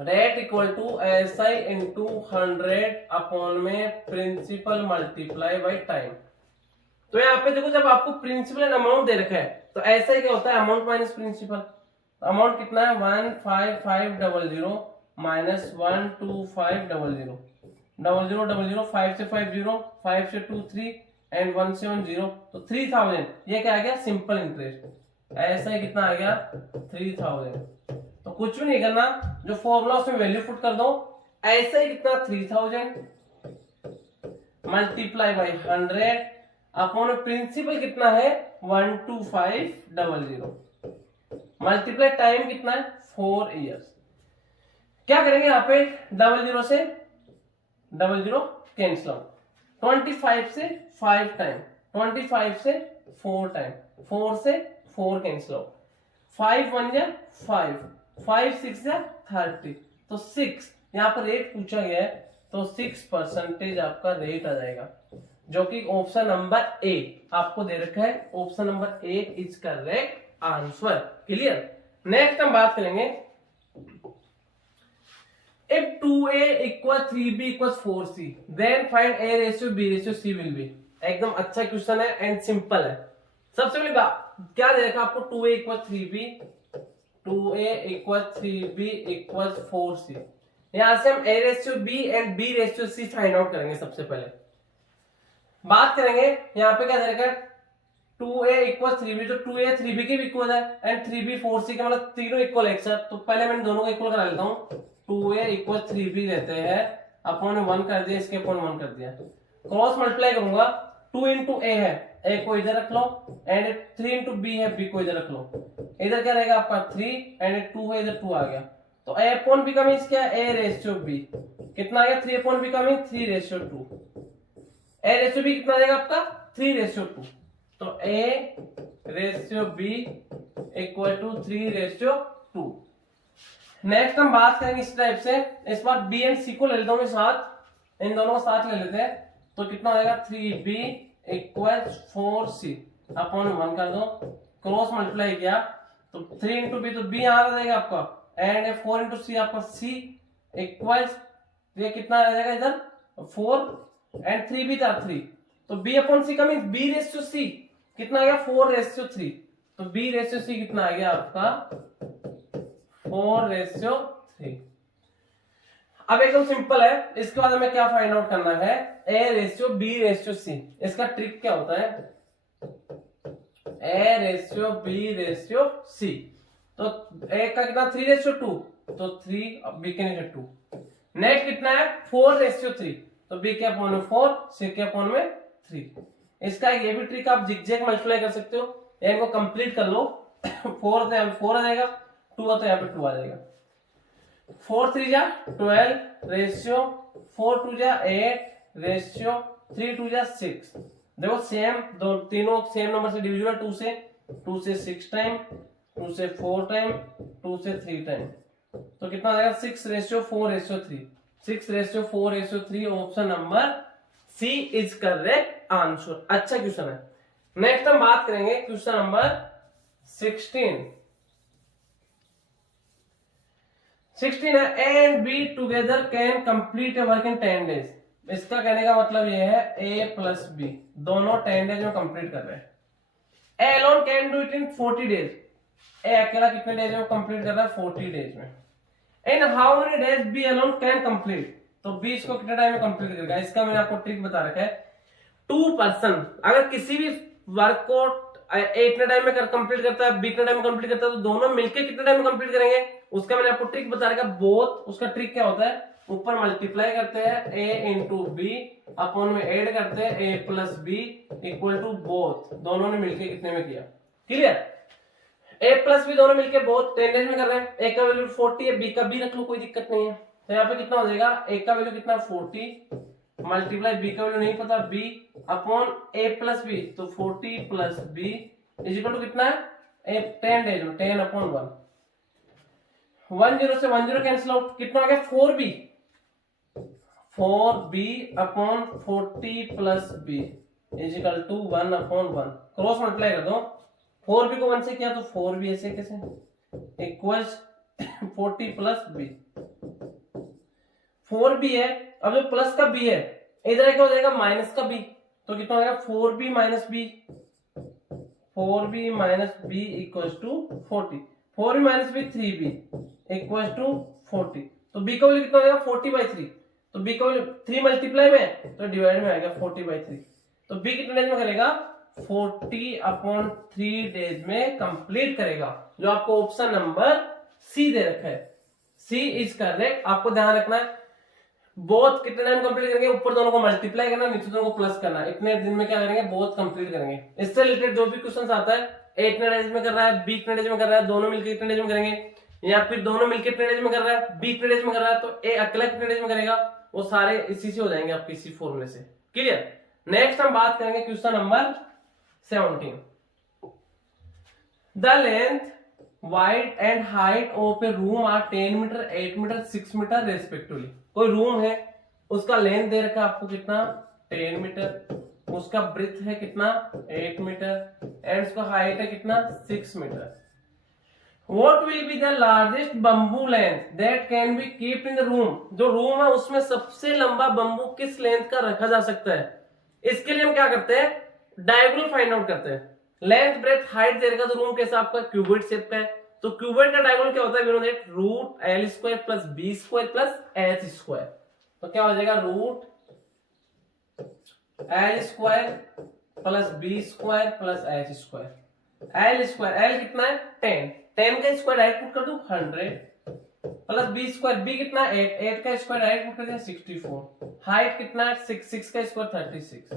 rate equal to SI into 100 upon में प्रिंसिपल मल्टीप्लाई बाय टाइम। तो यहाँ पे देखो जब आपको प्रिंसिपल एंड अमाउंट दे रखा है, तो ऐसा ही क्या होता है, अमाउंट माइनस प्रिंसिपल, अमाउंट कितना है 15500 माइनस 12500, 0000, 5 से 5 0, 5 से 2 3 एंड 170, तो 3000, ये क्या आ गया सिंपल इंटरेस्ट, ऐसा ही कितना आ गया 3000। तो कुछ भी नहीं करना, जो फॉर्मूला उसमें वैल्यू पुट कर दो, ऐसे ही कितना 3000 मल्टीप्लाई बाई 100 अपॉन प्रिंसिपल कितना है 12500 मल्टीप्लाई टाइम कितना है 4 इयर्स। क्या करेंगे यहाँ पे 00 से 00 कैंसिल आउट, 25 से 5 टाइम, 25 से 4 टाइम, 4 से 4 कैंसिल आउट, 5 1 जा 5, 5 6 जा 30, तो 6 यहाँ पर रेट पूछा गया है तो 6% आपका रेट आ जाएगा, जो कि ऑप्शन नंबर ए आपको दे रखा है। Option number A is correct answer. Clear. Next हम बात करेंगे if 2a equals 3b equals 4c then find a ratio b ratio c will be। एकदम अच्छा क्वेश्चन है एंड सिंपल है। सबसे पहले क्या दे रखा आपको 2a equals 3b, 2a equals 3b equals 4c। यहां से हम a ratio b and b ratio c find out करेंगे। सबसे पहले बात करेंगे यहाँ पे क्या दे रखा है 2a equals 3b, तो 2a 3b के भी इक्वल है एंड 3b 4c का मतलब तीनों इक्वल है एक साथ। तो पहले मैंने दोनों को इक्वल करा लेता हूँ। 2a equals 3b लेते हैं, अपॉन 1 कर दिया, इसके अपॉन 1 कर दिया, क्रॉस मल्टीप्लाई करूंगा। 2 इंटू ए है, ए को इधर रख लो, एंड 3 इंटू बी है, बी को इधर रख लो। इधर क्या रहेगा आपका 3 एंड 2 है, इधर 2 आ गया। तो ए अपॉन बी का मीन्स क्या है ए रेशियो बी, कितना आ गया 3 अपॉन बी का means 3 ratio 2। A ratio B कितना आएगा आपका 3 रेशियो 2। तो A ratio B equal to 3 ratio 2। Next हम बात करेंगे इस टाइप से, इस बार बी एंड सी को ले लेता हूं साथ, इन दोनों को साथ ले लेते हैं। तो कितना हो जाएगा 3b इक्वल 4c अपॉन 1 कर दो, क्रॉस मल्टीप्लाई किया तो 3 इंटू बी, तो बी आ जाएगा आपका, एंड 4 इंटू सी आपका c इक्वल, ये कितना आ जाएगा इधर 4 एंड 3b था 3, तो b अपॉन c का मीन b रेशियो c कितना आ गया 4 रेशियो 3, तो b रेशियो c कितना आ गया आपका 4 रेशियो 3। अब एकदम सिंपल है, इसके बाद हमें क्या फाइंड आउट करना है a ratio b ratio c। इसका ट्रिक क्या होता है a ratio b ratio c, तो a का कितना 3 रेशियो 2, तो 3 b के नीचे 2। नेक्स्ट कितना है 4 रेशियो 3, तो b के अपॉन में 4, c के अपॉन में 3। इसका ये भी ट्रिक आप जिगजैग मल्टीप्लाई कर सकते हो, इनको कंप्लीट कर लो। 4 तो यहाँ पे 4 आ जाएगा, 2 तो यहाँ पे 2 आ जाएगा। 4 3 जा 12 रेशियो, 4 2 जा 8 रेशियो, 3 2 जा 6। देखो सेम दो तीनों सेम नंबर से डिविजिबल, 2 से 6 टाइम, 2 से 4 टाइम, 2 से 3 टाइम, तो कितना आ जाएगा 6 ratio 4 ratio 3, 6 ratio 4 ratio 3। Option number C is correct answer. अच्छा क्वेश्चन है। नेक्स्ट हम बात करेंगे क्वेश्चन नंबर 16 है, A and B together can complete a work in 10 days. इसका कहने का मतलब ये है ए प्लस बी दोनों 10 डेज में कंप्लीट कर रहे हैं। A alone can do it in 40 days, A अकेला कितने डेज में कंप्लीट कर रहा है 40 डेज में। In how many days B alone can complete, तो बी इसको कितने टाइम में कंप्लीट करेगा। इसका मैंने आपको ट्रिक बता रखा है, 2 पर्सन अगर किसी भी वर्क को ए इतने टाइम में कंप्लीट करता है, बी इतने टाइम में कंप्लीट करता है, तो दोनों मिलकर कितने टाइम में कंप्लीट करेंगे उसका मैंने आपको ट्रिक बता रखा है बोथ। उसका ट्रिक क्या होता है, ऊपर मल्टीप्लाई करते हैं ए इंटू बी, अपॉन में ऐड करते हैं A plus B equal to both, दोनों ने मिलकर कितने में किया। क्लियर। ए प्लस बी दोनों मिलकर बोथ 10 डेज में कर रहे हैं। ए का वैल्यू 40 है, बी का बी रख लो कोई दिक्कत नहीं है। तो यहाँ पे कितना हो जाएगा ए का वैल्यू कितना 40 मल्टीप्लाई बी का वैल्यू नहीं पता B upon A plus B, तो 40 plus B is equal to कितना है 10 डेज में 10 अपॉन 1। 10 से 10 कैंसिल आउट, कितना हो गया 4b, 4b upon 40 plus b is equal to 1 upon 1। Cross multiply कर दो, 4b को 1 से किया तो 4b ऐसे कैसे इक्वल्स 40 प्लस b, 4b है। अब जो प्लस का b है इधर क्या हो जाएगा माइनस का b, तो कितना हो जाएगा 4b minus b, 4b minus b equals to 40, 4b minus b 3b equals to 40। तो b का वैल्यू कितना हो जाएगा 40/3, तो b का वैल्यू 3 मल्टीप्लाई में तो डिवाइड में आएगा 40/3। तो b कितने डेज में करेगा 40 अपॉन 3 डेज में कंप्लीट करेगा, जो आपको ऑप्शन नंबर सी दे रखा है। C is correct. आपको ध्यान रखना है बोथ कितने टाइम कंप्लीट करेंगे, ऊपर दोनों को मल्टीप्लाई करना, नीचे दोनों को प्लस करना, इतने दिन में क्या करेंगे, बोथ कंप्लीट करेंगे। इससे रिलेटेड जो भी क्वेश्चन आता है, ए इतने डेज में कर रहा है, बी इतने डेज में कर रहा है, दोनों मिलकर इतने डेज में करेंगे, या फिर दोनों मिलकर इतने डेज में कर रहा है, बी इतने डेज में कर रहा है, तो ए अकेला कितने डेज में करेगा, वो सारे इसी से हो जाएंगे आपके, इसी फॉर्मूले से। क्लियर। नेक्स्ट हम बात करेंगे question number 17। The length wide and height of a room are 10 metre, 8 metre, 6 metre respectively. कोई रूम है, उसका लेंथ दे रखा है आपको कितना, 10 मीटर, उसका ब्रेथ है कितना, 8 मीटर, एंड उसका हाइट है कितना, 6 metre. What will be the largest bamboo length that can be kept in the room? जो रूम है उसमें सबसे लंबा बम्बू किस लेंथ का रखा जा सकता है। इसके लिए हम क्या करते हैं, डायगोनल फाइंड आउट करते हैं। लेंथ ब्रेथ हाइट दे रखा, तो रूम कैसा आपका क्यूबॉइड शेप का है, तो क्यूबॉइड का डायगोनल क्या होता है, Vinod, root L square plus B square plus H square. तो क्या हो जाएगा, root L square plus B square plus H square. L square, L कितना है 10, 10 का स्क्वायर डायरेक्ट पुट कर दूं 100 प्लस बी स्क्वायर, बी कितना 8, 8 का स्क्वायर डायरेक्ट पुट कर दिया 64। हाइट कितना है 6, 6 का स्क्वायर 36।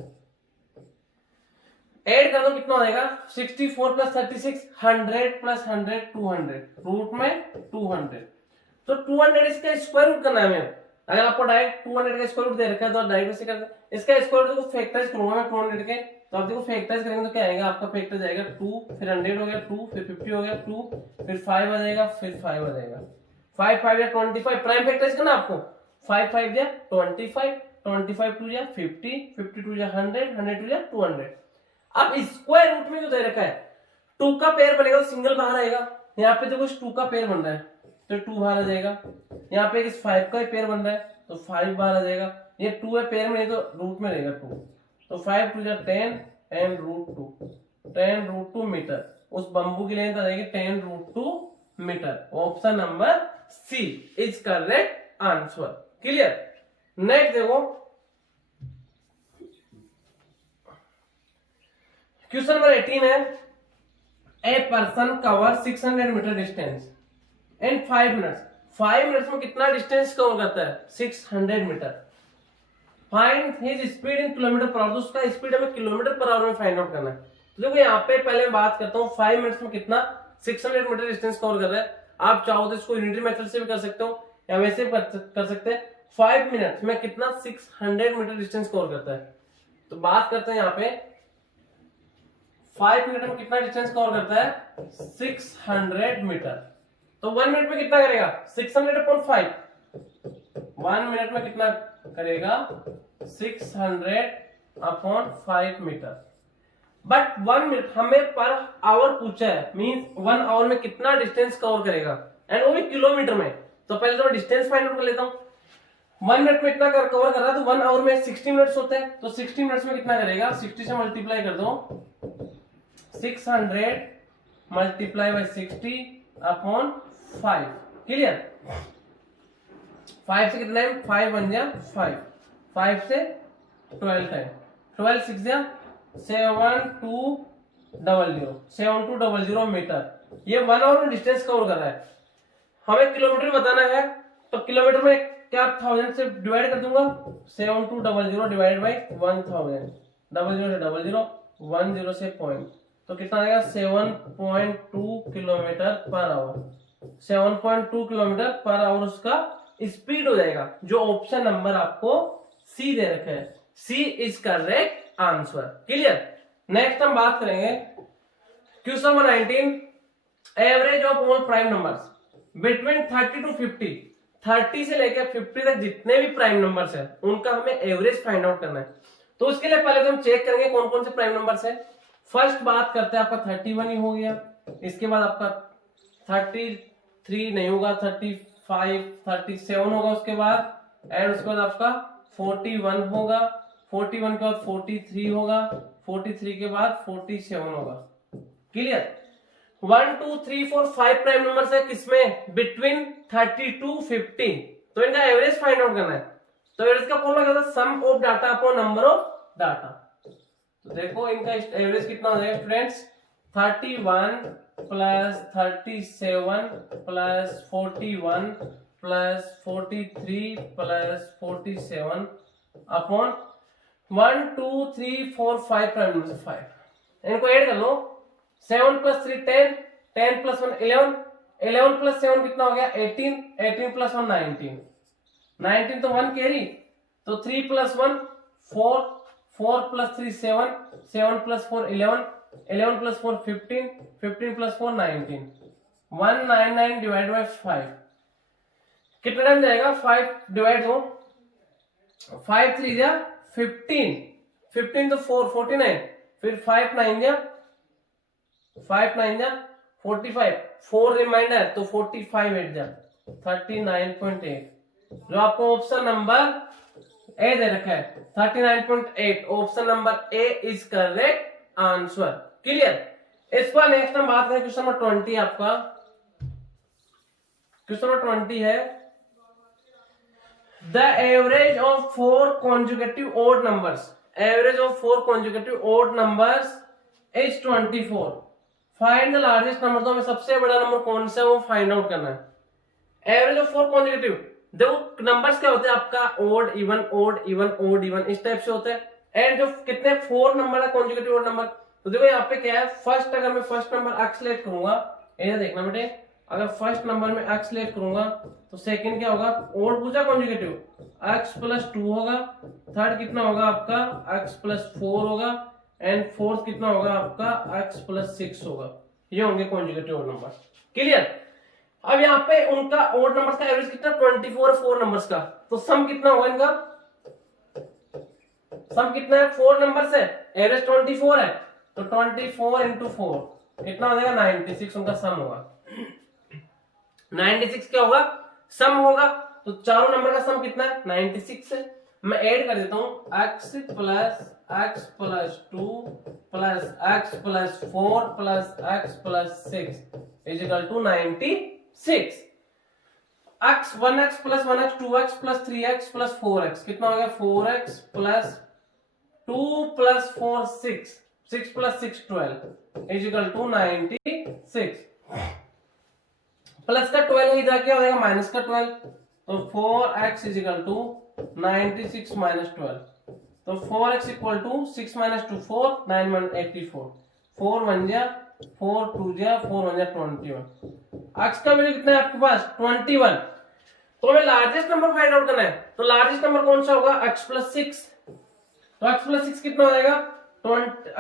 ऐड कर दो कितना हो जाएगा, 64 प्लस 36, 100 प्लस 100 200, रूट में 200। तो 200 इसका स्क्वायर रूट करना है हमें। अगर आपको डायरेक्ट 200 का स्क्वायर रूट दे रखा है तो आप डायरेक्ट से करते हैं। इसका स्क्वायर रूट को फैक्टराइज करूंगा मैं 200 के, तो आप देखो फैक्टराइज करेंगे तो क्या आएगा आपका, फैक्टर जाएगा 2, फिर 100 हो गया 2, फिर 50 हो गया 2, फिर 5 आ जाएगा, फिर 5 आ जाएगा, 5 5 या 25, प्राइम फैक्टराइज करना आपको, 5 5 या 25, 25 2 या 50, 52 या 100, 100 2 या 200। अब स्क्वायर रूट में जो दे रखा है 2 का पेयर बनेगा तो सिंगल बाहर आएगा। यहाँ पे देखो 2 का पेयर बन रहा है तो 2 बाहर आ जाएगा। यहाँ पे इस 5 का पेयर बन रहा है तो 5 बाहर आ जाएगा। ये 2 है पेयर में, नहीं तो रूट में रहेगा 2, तो 5 2 या 10 एंड रूट 2, 10 रूट 2 मीटर। उस बम्बू की लेंथ आ जाएगी 10 root 2 metre. Option number C is correct answer. Clear. Next देखो क्वेश्चन नंबर 18 है, a person cover 600 metre distance in 5 minutes. 5 minutes में कितना डिस्टेंस कवर करता है, 600 metre. Find his speed in kilometre per hour, उसका स्पीड हमें किलोमीटर पर आवर में फाइंड आउट करना है। तो देखो यहाँ पे पहले मैं बात करता हूँ 5 मिनट्स में कितना 600 मीटर डिस्टेंस कवर कर रहा है। आप चाहो तो इसको यूनिटरी मेथड से भी कर सकते हो या वैसे भी कर सकते हैं। 5 मिनट्स में कितना 600 मीटर डिस्टेंस कवर करता है। तो बात करते हैं यहाँ पे 5 मिनट में कितना डिस्टेंस कवर करता है, 600 मीटर। तो 1 मिनट में कितना करेगा, 600 अपॉन 5, 1 मिनट में कितना करेगा 600 अपॉन 5 मीटर। बट 1 मिनट हमें पर आवर पूछा है, मींस 1 आवर में कितना डिस्टेंस कवर करेगा, एंड वो भी किलोमीटर में। तो पहले तो मैं डिस्टेंस फाइंड आउट कर लेता हूँ। 1 मिनट में इतना कवर कर रहा है तो 1 आवर में 60 मिनट्स होते हैं, तो 60 मिनट्स में कितना करेगा, 60 से मल्टीप्लाई कर दो, 600 मल्टीप्लाई बाई 60 अपॉन 5। क्लियर। 5 से कितना है, 5 बन गया 5, 5 से 12 टाइम, 12 6 या 7200 मीटर। ये 1 आवर में डिस्टेंस कवर कर रहा है। हमें किलोमीटर बताना है तो किलोमीटर में क्या 1000 से डिवाइड कर दूंगा, 7200 डिवाइड बाई 1000, 00 से 00, 10 से पॉइंट, तो कितना आएगा 7.2 kilometre per our. 7.2 kilometre per hour उसका स्पीड हो जाएगा, जो ऑप्शन नंबर आपको सी दे रखे है। C is correct answer. Clear. Next हम बात करेंगे question number 19, average of all prime numbers between 30 to 50। 30 से लेकर 50 तक जितने भी प्राइम नंबर्स है उनका हमें एवरेज फाइंड आउट करना है। तो उसके लिए पहले तो हम चेक करेंगे कौन कौन से प्राइम नंबर्स है। फर्स्ट बात करते हैं, आपका 31 ही हो गया, इसके बाद आपका 33 नहीं होगा, 35 37 होगा उसके बाद, एंड उसके बाद आपका 41 होगा, 41 के बाद 43 होगा, 43 के बाद 47 होगा। क्लियर। 1 2 3 4 5 प्राइम नंबर्स है किसमें, बिटवीन 30 टू 50। तो इनका एवरेज फाइंड आउट करना है। तो एवरेज का फॉर्मूला क्या होता है, sum of data upon number of data. तो देखो इनका एवरेज कितना हो जाएगा students, 31 plus 37 plus 41 plus 43 plus 47 upon 1 2 3 4 5 prime number से 5। इनको ऐड कर लो, 7 प्लस 3 10, 10 प्लस 1 11, 11 प्लस 7 कितना हो गया 18, 18 प्लस 1 19, 19 तो 1 कैरी, तो 3 plus 1 4, 4 plus 3 7, 7 plus 4 11, 11 plus 4 15, 15 plus 4 19, 199 divide by 5 कितना टाइम जाएगा, 5 डिवाइड हो, 5 3 जा 15, 15 तो 4 49, फिर 5 9 जा 45, 4 रिमाइंडर तो 45 8 जा 39.8। जो आपको ऑप्शन नंबर ए दे रखा है 39.8, option number A is correct answer. Clear. इस पर नेक्स्ट हम बात करें क्वेश्चन नंबर 20। आपका क्वेश्चन नंबर 20 है the average of 4 conjugative odd numbers, average of 4 conjugative odd numbers is 24। Find the largest number, तो हमें सबसे बड़ा नंबर कौन सा है वो फाइंड आउट करना है। एवरेज ऑफ 4 कॉन्जुगेटिव, देखो नंबर्स क्या होते हैं आपका, odd even odd even odd even, इस टाइप से होते हैं। एंड जो कितने 4 नंबर है कॉन्जुगेटिव ओड नंबर, तो देखो यहाँ पे क्या है, फर्स्ट अगर मैं फर्स्ट नंबर एक्स सिलेक्ट करूंगा, ये देखना बेटे, अगर फर्स्ट नंबर में एक्स सिलेक्ट करूंगा तो सेकंड क्या होगा, ओड पूछा कॉन्जुगेटिव, एक्स प्लस 2 होगा, थर्ड कितना होगा आपका एक्स प्लस 4 होगा, एंड फोर्थ कितना होगा आपका एक्स प्लस 6 होगा। ये होंगे कॉन्जुगेटिव ओड नंबर। क्लियर। अब यहाँ पे उनका ओड नंबर्स का एवरेज कितना 24 है 4 नंबर्स का, तो सम कितना होगा इनका, सम कितना है 4 नंबर से, एवरेज 24 है, तो 24 इंटू 4 कितना हो जाएगा 96, उनका सम होगा 96। क्या होगा सम होगा, तो चारों नंबर का सम कितना है 96 है। मैं ऐड कर देता हूं x plus 2 plus x plus 4 plus x plus 6 is equal to 96। x 1x plus 1x 2x plus 3x plus 4x कितना हो गया 4x plus 2 plus 4 6, 6 plus 6 12 is equal to 96। Plus का 12 इधर क्या हो जाएगा माइनस का 12, तो 4x is equal to 96 minus 12, तो 4x इक्वल टू 6 माइनस 2 4, 9 1 84, 4 1 जा 4 2 जा 4 1 जा 21। x का वैल्यू कितना है आपके पास 21। तो हमें लार्जेस्ट नंबर फाइंड आउट करना है, तो लार्जेस्ट नंबर कौन सा होगा x प्लस 6, तो x प्लस 6 कितना हो जाएगा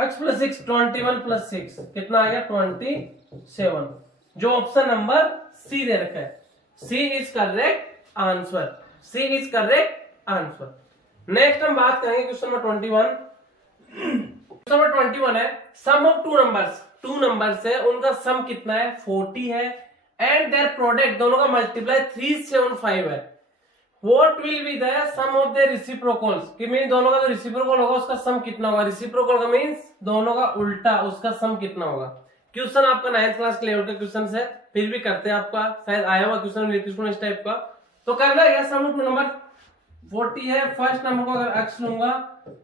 x प्लस 6 21 प्लस 6 कितना आएगा 27, जो ऑप्शन नंबर सी दे रखा है। C is correct answer, C is correct answer. Next हम बात करेंगे क्वेश्चन नंबर 21। क्वेश्चन नंबर 21 है sum of two numbers, two numbers है उनका सम कितना है 40 है, एंड देयर प्रोडक्ट दोनों का मल्टीप्लाई 375 है। What will be the sum of the reciprocals, कि मीन दोनों का जो रेसिप्रोकल होगा उसका सम कितना होगा, रेसिप्रोकल का मींस दोनों का उल्टा, उसका सम कितना होगा। क्वेश्चन आपका 9th क्लास के लेवल का क्वेश्चन है, फिर भी करते हैं, आपका शायद आया हुआ क्वेश्चन इस टाइप का। तो करना है सम ऑफ टू नंबर 40 है, फर्स्ट नंबर को अगर x लूंगा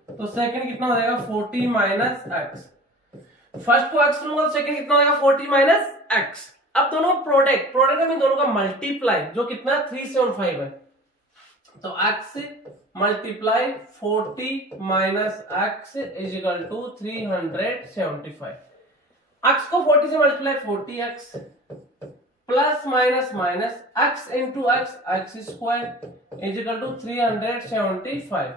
तो सेकंड कितना हो जाएगा 40 माइनस x, फर्स्ट को x लूंगा तो सेकंड कितना हो जाएगा 40 माइनस x। अब दोनों प्रोडक्ट का मीन दोनों का मल्टीप्लाई जो कितना 375 है, तो x multiply 40 minus x is equal to 375। x को 40 से multiply 40x plus minus minus x into x square is equal to 375।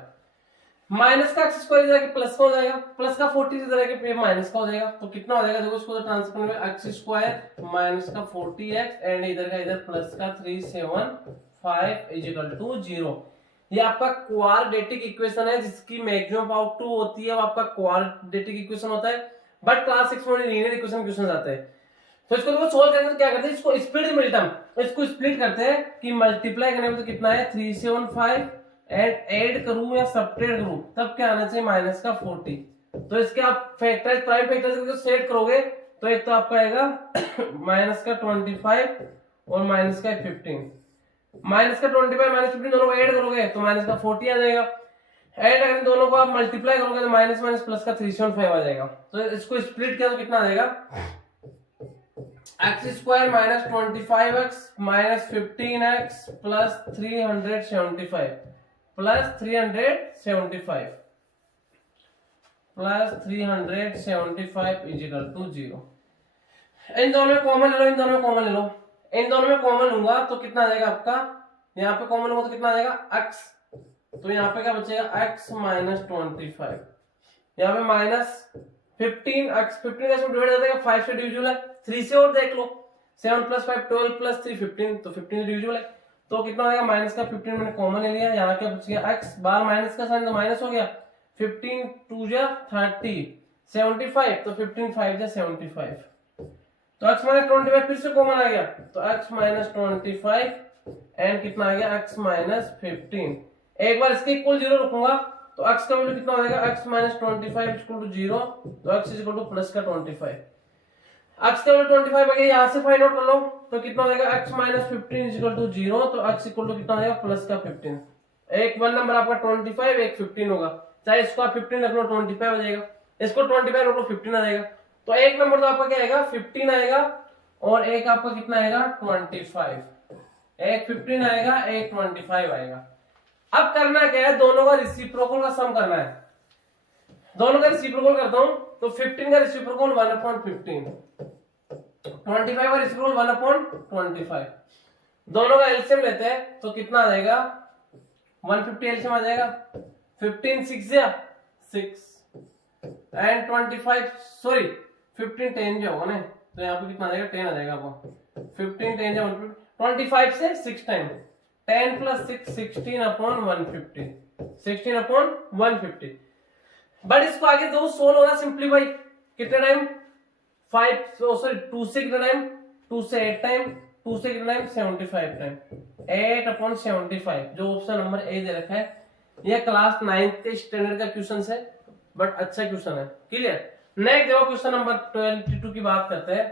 Minus का x स्क्वायर इधर प्लस का हो जाएगा, प्लस का 40 इधर के माइनस का हो जाएगा, तो कितना हो जाएगा देखो इसको ट्रांसफर में x स्क्वायर माइनस का 40x एंड इधर का इधर प्लस का 375 इज इक्वल टू 0। ये आपका क्वाड्रेटिक इक्वेशन है जिसकी मैक्सिमम पावर 2 होती है, वो आपका क्वाड्रेटिक इक्वेशन होता है, बट क्लास 6 में लीनियर इक्वेशन क्वेश्चन आते हैं। तो इसको देखो सोल्व करने से क्या करते हैं, इसको स्प्लिट मिलटर्म, इसको स्प्लिट करते हैं कि मल्टीप्लाई करने में तो कितना है 375 एंड ऐड करूं या सब्ट्रैक्ट करूं तब क्या आना चाहिए माइनस का 40। तो इसके आप फैक्टराइज प्राइम फैक्टराइज करके सेट करोगे तो एक तो आपका आएगा माइनस का 25 और माइनस का 15, माइनस का 25 माइनस 15 दोनों को ऐड करोगे तो माइनस का 40 आ जाएगा, ऐड अगर दोनों को आप मल्टीप्लाई करोगे तो माइनस माइनस प्लस का 375 आ जाएगा। तो इसको स्प्लिट किया तो कितना आ जाएगा x square minus 25x minus 15x plus 375 plus 375 plus 375 equal to 0। इन दोनों में कॉमन ले लो, इन दोनों में कॉमन ले लो। इन दोनों में कॉमन लूंगा तो कितना आ जाएगा आपका, यहाँ पे कॉमन लूंगा तो कितना आ जाएगा x, तो यहाँ पे क्या बचेगा x माइनस 25, यहाँ पे माइनस 15x, 15 कैसे डिवाइड हो जाएगा, 5 से डिविजिबल है, 3 से और देख लो, 7 प्लस 5 12 प्लस 3 15, तो 15 से डिविजिबल है, तो कितना आएगा माइनस का 15 मैंने कॉमन ले लिया, यहाँ क्या बच गया x, बाहर माइनस का साइन तो माइनस हो गया, 15 2 जा 30 75, तो 15 5 जा 75, तो x माइनस 25 फिर से कॉमन आ गया, तो x माइनस 25 एंड कितना आ गया x माइनस 15। एक बार इसके इक्वल 0 रखूंगा तो x का वैल्यू कितना हो जाएगा, x माइनस 25 इक्वल टू 0, तो x is equal two plus का 25, x का वैल्यू 25 आ गया, यहां से फाइंड आउट कर लो तो कितना हो जाएगा x minus 15 is equal to 0, तो x इक्वल टू कितना हो जाएगा प्लस का 15। एक वन नंबर आपका 25, एक 15 होगा, चाहे इसको आप 15 रख लो 25 हो जाएगा, इसको 25 रख लो 15 आ जाएगा, तो एक नंबर तो आपका क्या आएगा 15 आएगा और एक आपका कितना आएगा 25, एक 15 आएगा एक 25 आएगा। अब करना क्या है, दोनों का रेसिप्रोकल का सम करना है, दोनों का रेसिप्रोकल करता हूं तो 15 का रेसिप्रोकल 1/15, 25 का रेसिप्रोकल 1/25, दोनों का एलसीएम लेते हैं तो कितना आ जाएगा 150 एलसीएम आ जाएगा, 15 6 या 6 एंड 25 सॉरी 15 10 जो होगा ना, तो यहाँ पे कितना आ जाएगा 10 आ जाएगा आपको, 15 10 या 25 से 6 टाइम 10 प्लस 6 16/150, 16/150। बट इसको आगे दो सोल्व होना सिंप्लीफाई कितने टाइम 5 सॉरी 2 से कितना टाइम 2 से 8 टाइम, 2 से कितना टाइम 75 टाइम, 8/75 जो ऑप्शन नंबर ए दे रखा है। यह क्लास 9th के स्टैंडर्ड का क्वेश्चन है बट अच्छा क्वेश्चन है, क्लियर। नेक्स्ट देखो क्वेश्चन नंबर 22 की बात करते हैं।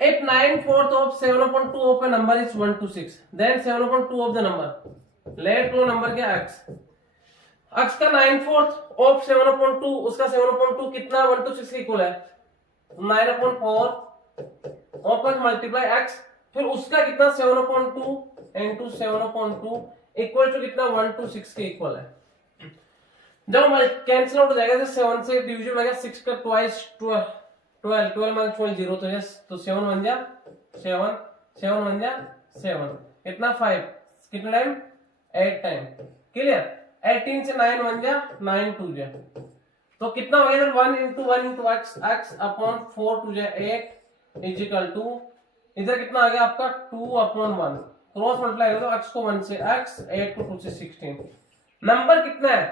If 9/4 of 7/2 of a number is 1 to 6, then 7/2 of the number, let low number क्या x, x का 9/4 of 7/2, उसका 7/2 कितना 1 to 6 के इक्वल है, 9/4 और प्लस मल्टीप्लाई x, फिर उसका कितना 7/2 into 7/2 इक्वल टू कितना 1 to 6 के इक्वल है। जब कैंसिल आउट हो जाएगा 7 से डिवीजन हो जाएगा 6 का ट्वाइस 12 12 माइनस 12 0, तो यस तो 7 बन जा 7 7 बन जा 7, कितना 5 कितना टाइम 8 टाइम, क्लियर। 18 से 9 बन जा 9 2 जा, तो कितना हो गया इधर 1 into 1 into x x upon 4 2 जा 8 इज इक्वल टू इधर कितना आ गया आपका 2/1, क्रॉस मल्टीप्लाई करो तो x को 1 से x 8 को 2 से 16, नंबर कितना है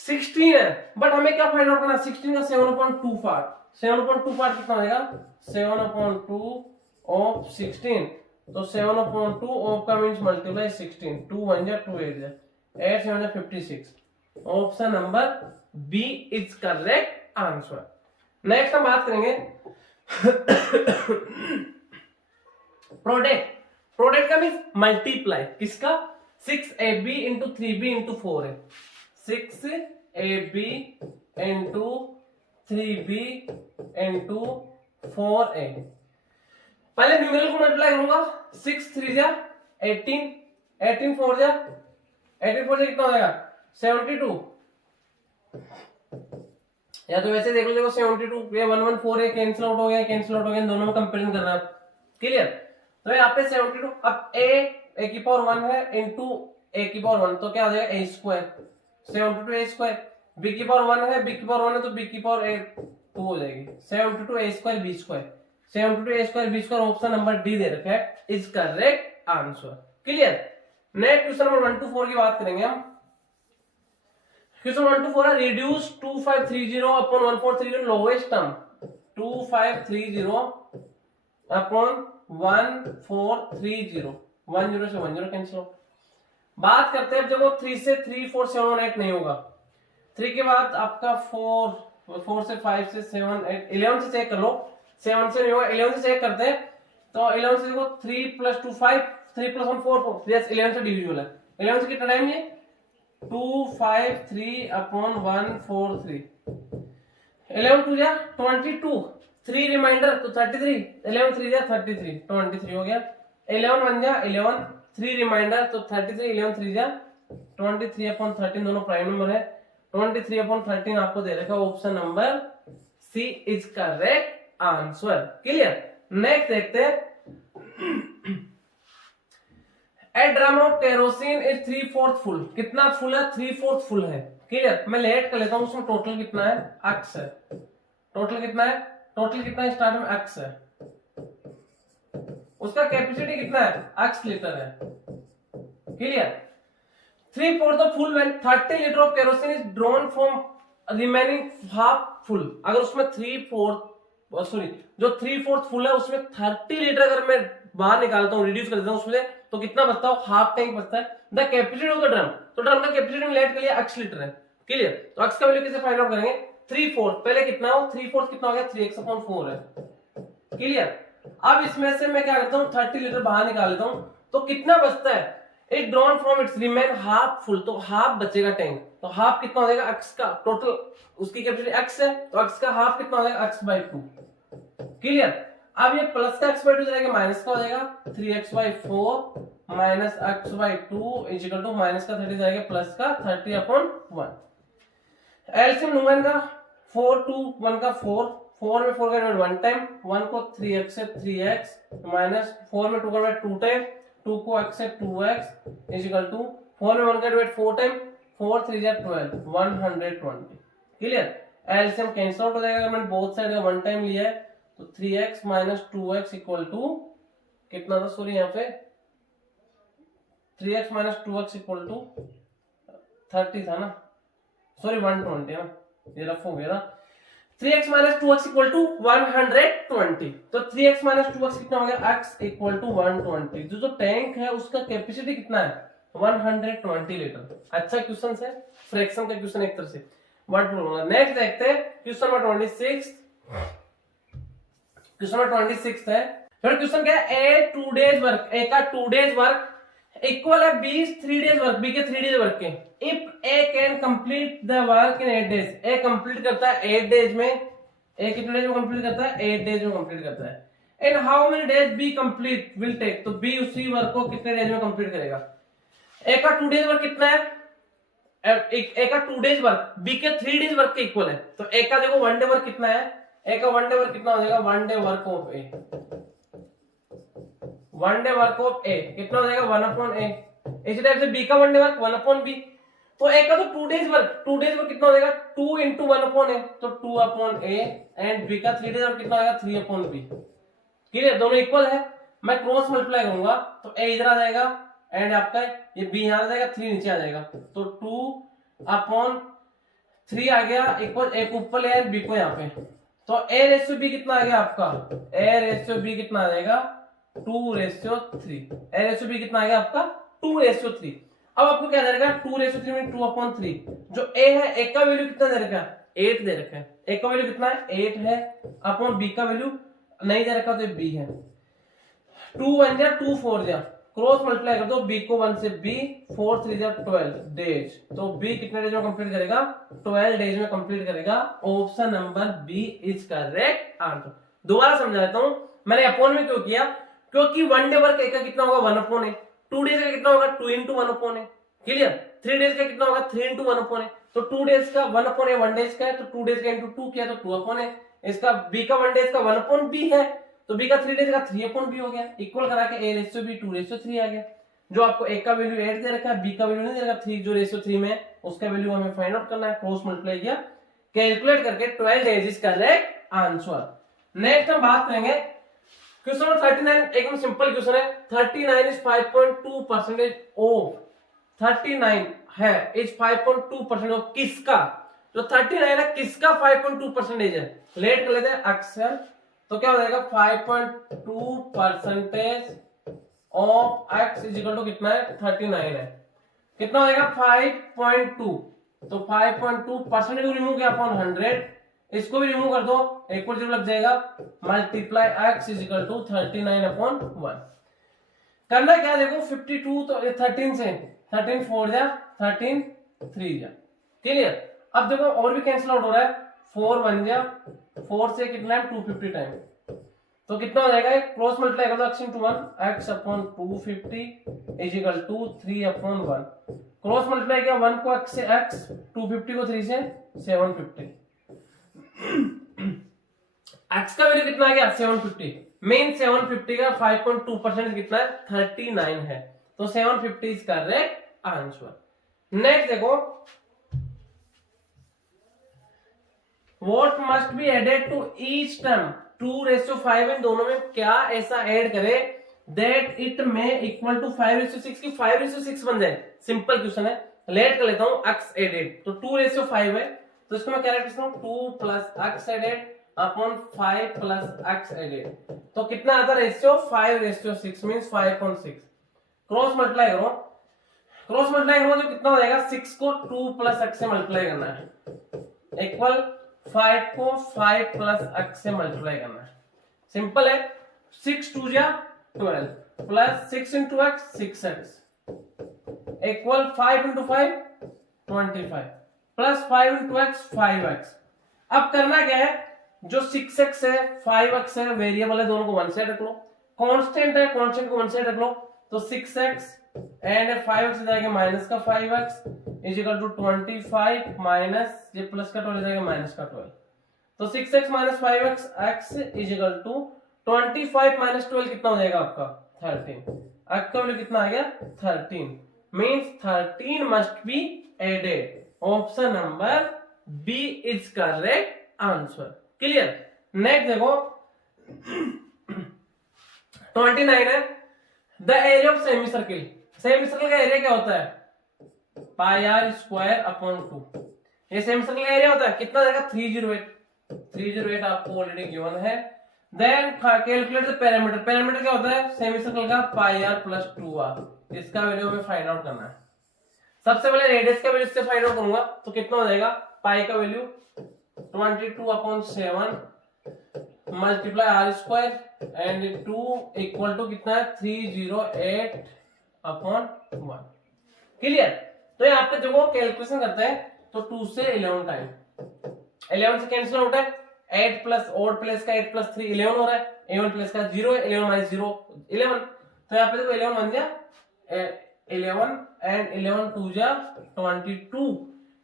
16 है, बट हमें क्या फाइंड आउट करना है 16 का 7/2 पार्ट, 7/2 पार्ट कितना आएगा 7/2 ऑफ 16, तो 7/2 ऑफ का मींस मल्टीप्लाई 16, 2 1 जा 2 8 जा 8 7 जा 56, option number B is correct answer. Next हम बात करेंगे प्रोडक्ट, प्रोडक्ट का मींस मल्टीप्लाई किसका 6ab into 3b into 4a, 6ab into 3b into 4a, पहले न्यूमेरिकल को मल्टीप्लाई करूंगा 6 3 जा 18 18 4 जा 18 4 जा कितना हो जाएगा 72, या तो वैसे देख लो देखो 72 ये 1 1 4 है कैंसिल आउट हो गया, कैंसिल आउट हो गया, दोनों में कंपेरिजन करना है, क्लियर। तो यहाँ पे 72 अब a की पावर 1 है इनटू a की पावर 1, तो क्या आ जाएगा a square, 72 a square, b की पावर 1 है b की पावर 1 है तो b की पावर 2 हो जाएगी, 72 a square b square, 72 a square b square, option number D दे रखा है is correct answer, clear. Next question number 1 to 4 की बात करेंगे हम। क्वेश्चन 1 to 4 है reduce 2530 upon 1430 lowest term, 2530 upon 1430, 10 से 10 कैंसिल आउट। बात करते हैं देखो 3 से 3 4 7 8 नहीं होगा, 3 के बाद आपका 4 से 5 से 7 8 11 से चेक कर लो, 7 से नहीं होगा 11 से चेक करते हैं, तो 11 से देखो 3 + 2 5 3 + 1 4 4, यस 11 से डिविजिबल है, 11 से कितना टाइम ये 253 अपॉन 143, 11 2 जा 22, 3 रिमाइंडर तो 33, 11 3 जा 33, 23 हो गया। 11 1 जा 11, 3 रिमाइंडर तो 33, 11 3 जा 23 अपॉन 13, दोनों प्राइम नंबर है। 23 अपॉन 13 आपको दे रखा, option number C is correct answer. Clear. Next देखते हैं, a drum of kerosene is 3/4 full. कितना फुल है? 3/4 फुल है। क्लियर। मैं लेट कर लेता हूं, उसमें टोटल कितना है? x है। टोटल कितना है? टोटल कितना है? स्टार्ट में x है। उसका कैपेसिटी कितना है? x लीटर है। Clear. 3/4 of full when 30 litre of kerosene is drawn from remaining half full. अगर उसमें 3/4 फुल है, उसमें 30 लीटर अगर मैं बाहर निकालता हूँ, रिड्यूस कर देता हूँ उसमें, तो कितना बचता है? हाफ टैंक बचता है। The capacity of the drum, तो ड्रम का कैपेसिटी में लेट के लिए x लीटर है। क्लियर। तो x का वैल्यू कैसे फाइंड आउट करेंगे? 3/4 पहले कितना हो? 3/4 कितना हो गया? 3x/4 है। क्लियर। अब इसमें से मैं क्या करता हूँ? 30 लीटर बाहर निकाल लेता हूँ, तो कितना बचता है? It drawn from its remain half full, तो हाफ बचेगा टैंक। तो हाफ कितना हो जाएगा? x का टोटल, उसकी कैपेसिटी x है, तो x का हाफ कितना हो जाएगा? x/2। क्लियर। अब ये प्लस का x/2 जाएगा, माइनस का हो जाएगा 3x/4 minus x/2 is equal to minus का 30 जाएगा प्लस का 30/1। एलसीएम लूंगा का 4 2 1 का 4, 4 में 4 का डिवाइड 1 टाइम, 1 को 3x से 3x माइनस 4 में 2 का डिवाइड 2 टाइम, 2 को x से 2x इज इक्वल टू 4 में 1 का डिवाइड 4 टाइम, 4 3 जा 12, 120। क्लियर। एलसीएम कैंसिल आउट हो जाएगा। अगर मैंने बोथ साइड का 1 टाइम लिया है तो 3x minus 2x equal to कितना था? सॉरी, यहाँ पे 3x minus 2x equal to 30 था ना, सॉरी 120 है ना, ये रफ हो गया था। 3x minus 2x equal to 120, तो 3x माइनस 2x कितना हो गया? x equal to 120। जो टैंक है उसका कैपेसिटी कितना है? 120 लीटर। अच्छा क्वेश्चन है, फ्रैक्शन का क्वेश्चन एक तरह से। नेक्स्ट देखते हैं क्वेश्चन नंबर 26। क्वेश्चन नंबर 26 है। फिर क्वेश्चन क्या है? ए 2 डेज वर्क, ए का 2 डेज वर्क इक्वल है बी 3 डेज वर्क, बी के 3 डेज वर्क के। If A can complete the work in 8 days, A complete करता है 8 डेज में, ए कितने डेज में कंप्लीट करता है? 8 डेज में कंप्लीट करता है। In how many days B complete will take, तो बी उसी वर्क को कितने डेज में कंप्लीट करेगा? ए का 2 डेज वर्क कितना है? ए का 2 डेज वर्क बी के 3 डेज वर्क के इक्वल है। तो ए का देखो 1 डे वर्क कितना है? ए का 1 डे वर्क कितना हो जाएगा? 1 day work of A, 1 day work of A कितना हो जाएगा? 1/a। इसी टाइप से बी का 1 डे वर्क 1/b। तो ए का तो 2 डेज वर्क, 2 डेज वर्क कितना हो जाएगा? 2 into 1/a, तो 2/a। एंड बी का 3 डेज वर्क कितना आएगा? 3/b। क्लियर। दोनों इक्वल है। मैं क्रॉस मल्टीप्लाई करूंगा तो ए इधर आ जाएगा एंड आपका ये बी यहां आ जाएगा, 3 नीचे आ जाएगा, तो 2/3 आ गया इक्वल, एक ऊपर ले बी को यहाँ पे, तो ए रेशियो बी कितना आ गया आपका? ए रेशियो बी कितना आ जाएगा? 2:3। ए रेशियो बी कितना आ गया आपका? 2:3। अब आपको क्या दे रखा है? 2:3 में 2/3। जो ए है, ए का वैल्यू कितना दे रखा है? 8 दे रखा है। ए का वैल्यू कितना है? 8 है। अपॉन बी का वैल्यू नहीं दे रखा, तो बी है। 2 1 जा 2 4 जा, क्रॉस मल्टीप्लाई कर दो, बी को 1 से बी, 4 3 जा 12 डेज, तो बी कितने डेज में कंप्लीट करेगा? 12 डेज में कंप्लीट करेगा। Option number B is correct answer. दोबारा समझा देता हूं, मैंने अपॉन में क्यों किया? क्योंकि 1 डे वर्क ए का कितना होगा? 1/a। 2 डेज का कितना होगा? 2 into 1/a। क्लियर। 3 डेज का कितना होगा? 3 into 1/a। तो 2 डेज का 1/a 1 डेज का है, तो 2 डेज का इंटू 2 किया तो 2/a। इसका बी का 1 डेज का 1/b है, तो बी का 3 डेज का 3/b हो गया। इक्वल करा के ए रेशियो बी 2:3 आ गया। जो आपको ए का वैल्यू 8 दे रखा है, बी का वैल्यू नहीं दे रखा 3, जो रेशियो 3 में है उसका वैल्यू हमें फाइंड आउट करना है। क्रॉस मल्टीप्लाई किया, कैलकुलेट करके 12 days is correct answer. Next हम बात करेंगे क्वेश्चन नंबर 39। एकदम सिंपल क्वेश्चन है। 39 इज 5.2% ऑफ, 39 है इज 5.2% ऑफ किसका? जो 39 है किसका 5.2% है? लेट कर लेते हैं अक्सर, तो क्या हो जाएगा? 5.2% of x is equal to कितना है? 39 है। कितना हो जाएगा? 5.2, तो 5.2% को रिमूव किया अपॉन 100, इसको भी रिमूव कर दो, इक्वल 0 लग जाएगा, multiply x is equal to 39/1। करना क्या? देखो 52 तो 13 से 13 4 जा 13 3 जा। क्लियर। अब देखो और भी कैंसिल आउट हो रहा है, 4 1 जा 4 से कितना है 250 टाइम, तो कितना हो जाएगा, क्रॉस मल्टीप्लाई कर दो x into 1, x upon 250 is equal to 3 upon 1, cross multiply किया 1 को x से x, 250 को 3 से 750, x का वैल्यू कितना आ गया 750, मेन 750 का 5.2% कितना है 39 है, तो 750 इज करेक्ट आंसर। नेक्स्ट देखो, what must be added to each term 2:5, इन दोनों में क्या ऐसा ऐड करे दैट इट में इक्वल टू 5:6 की 5:6 बन जाए। सिंपल क्वेश्चन है, लेट कर लेता हूं x एडेड, तो 2:5 है, तो इसको मैं क्या लिख सकता हूं 2 plus x added upon 5 plus x added, तो कितना आता रेशियो 5:6 मींस 5.6, क्रॉस मल्टीप्लाई करो, क्रॉस मल्टीप्लाई करो तो कितना हो जाएगा, 6 को 2 प्लस x से मल्टीप्लाई करना है इक्वल 5 को 5 प्लस x से मल्टीप्लाई करना है। सिंपल है, 6 2 जा 12 plus 6 into x 6x equal 5 into 5 25 plus 5 into x 5x। अब करना क्या है, जो 6x है 5x है वेरिएबल है, दोनों को वन साइड रख लो, कांस्टेंट है कांस्टेंट को वन साइड रख लो, तो 6x एंड 5x जाएगा माइनस का 5x is equal to 25 minus ये प्लस का 12 जाएगा माइनस का 12, तो 6x minus 5x x is equal to 25 minus 12 कितना हो जाएगा आपका 13, x का वैल्यू कितना आ गया 13, means 13 must be added, option number B is correct answer. Clear. Next देखो 29 है, the area of semi circle, semi circle का एरिया क्या होता है पाई आर स्क्वायर अपॉन 2, ये सेमी सर्कल का एरिया होता है, कितना जाएगा 308 आपको ऑलरेडी गिवन है। Then calculate the parameter, parameter क्या होता है सेमी सर्कल का पाई आर प्लस 2r, इसका वैल्यू हमें फाइंड आउट करना है। सबसे पहले रेडियस का वैल्यू इससे फाइंड आउट करूंगा, तो कितना हो जाएगा पाई का value 22/7 multiply R square and 2 equal to कितना है 308/1। क्लियर। तो यहाँ पे देखो कैलकुलेशन करते हैं, तो 2 से 11 टाइम, 11 से कैंसिल आउट है, 8 प्लस ऑड प्लस का 8 प्लस 3 11 हो रहा है, 11 प्लस का 0 है, 11 माइनस 0 11, तो यहाँ पे देखो 11 बन गया 11 एंड 11 2 जा 22,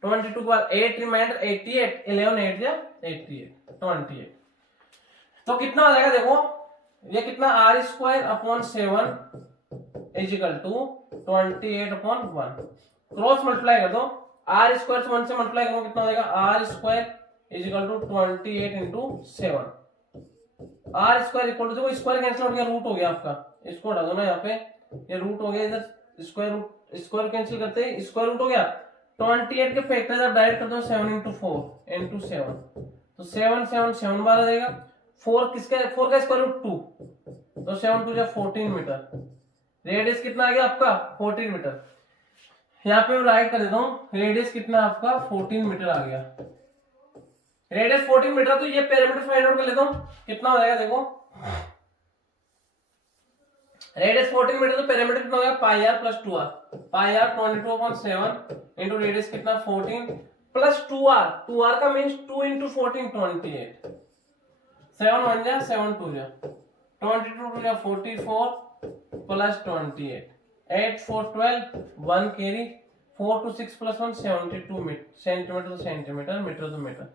22 के बाद 8 रिमाइंडर 88, 11 8 जा 88 28, तो कितना हो जाएगा देखो ये कितना R square upon 7 is equal to 28/1, cross multiply कर दो, आर स्क्वायर से 1 से मल्टीप्लाई करो कितना हो जाएगा R square is equal to 28 into 7, R square equal to, देखो स्क्वायर कैंसिल हो गया, रूट हो गया आपका, इसको हटा दो ना यहाँ पे, ये रूट हो गया, इधर स्क्वायर रूट स्क्वायर कैंसिल करते ही स्क्वायर रूट हो गया, 28 के फैक्टर्स आप डायरेक्ट कर दो 7 इंटू 4 इंटू 7, तो 7 7 7 बार आ जाएगा, 4 किसका 4 का स्क्वायर रूट 2, तो 7 2 14 मीटर, रेडियस कितना आ गया आपका 14 मीटर, यहाँ पे मैं राइट कर देता हूँ, रेडियस कितना आपका 14 मीटर आ गया, रेडियस 14 मीटर, तो ये पैरामीटर फाइंड आउट कर लेता हूँ कितना हो जाएगा देखो, रेडियस 14 मीटर, तो पैरामीटर कितना हो गया pi R plus 2r, pi R 22/7 into radius कितना 14 प्लस 2r, 2r का मीन्स 2 इंटू 14 28, 7 1 जा 7 2 जा 22 2 जा 44 प्लस 28, 8 4 12 1 carry 4 to 6 plus 1 72 centimetre to centimetre, metre to metre,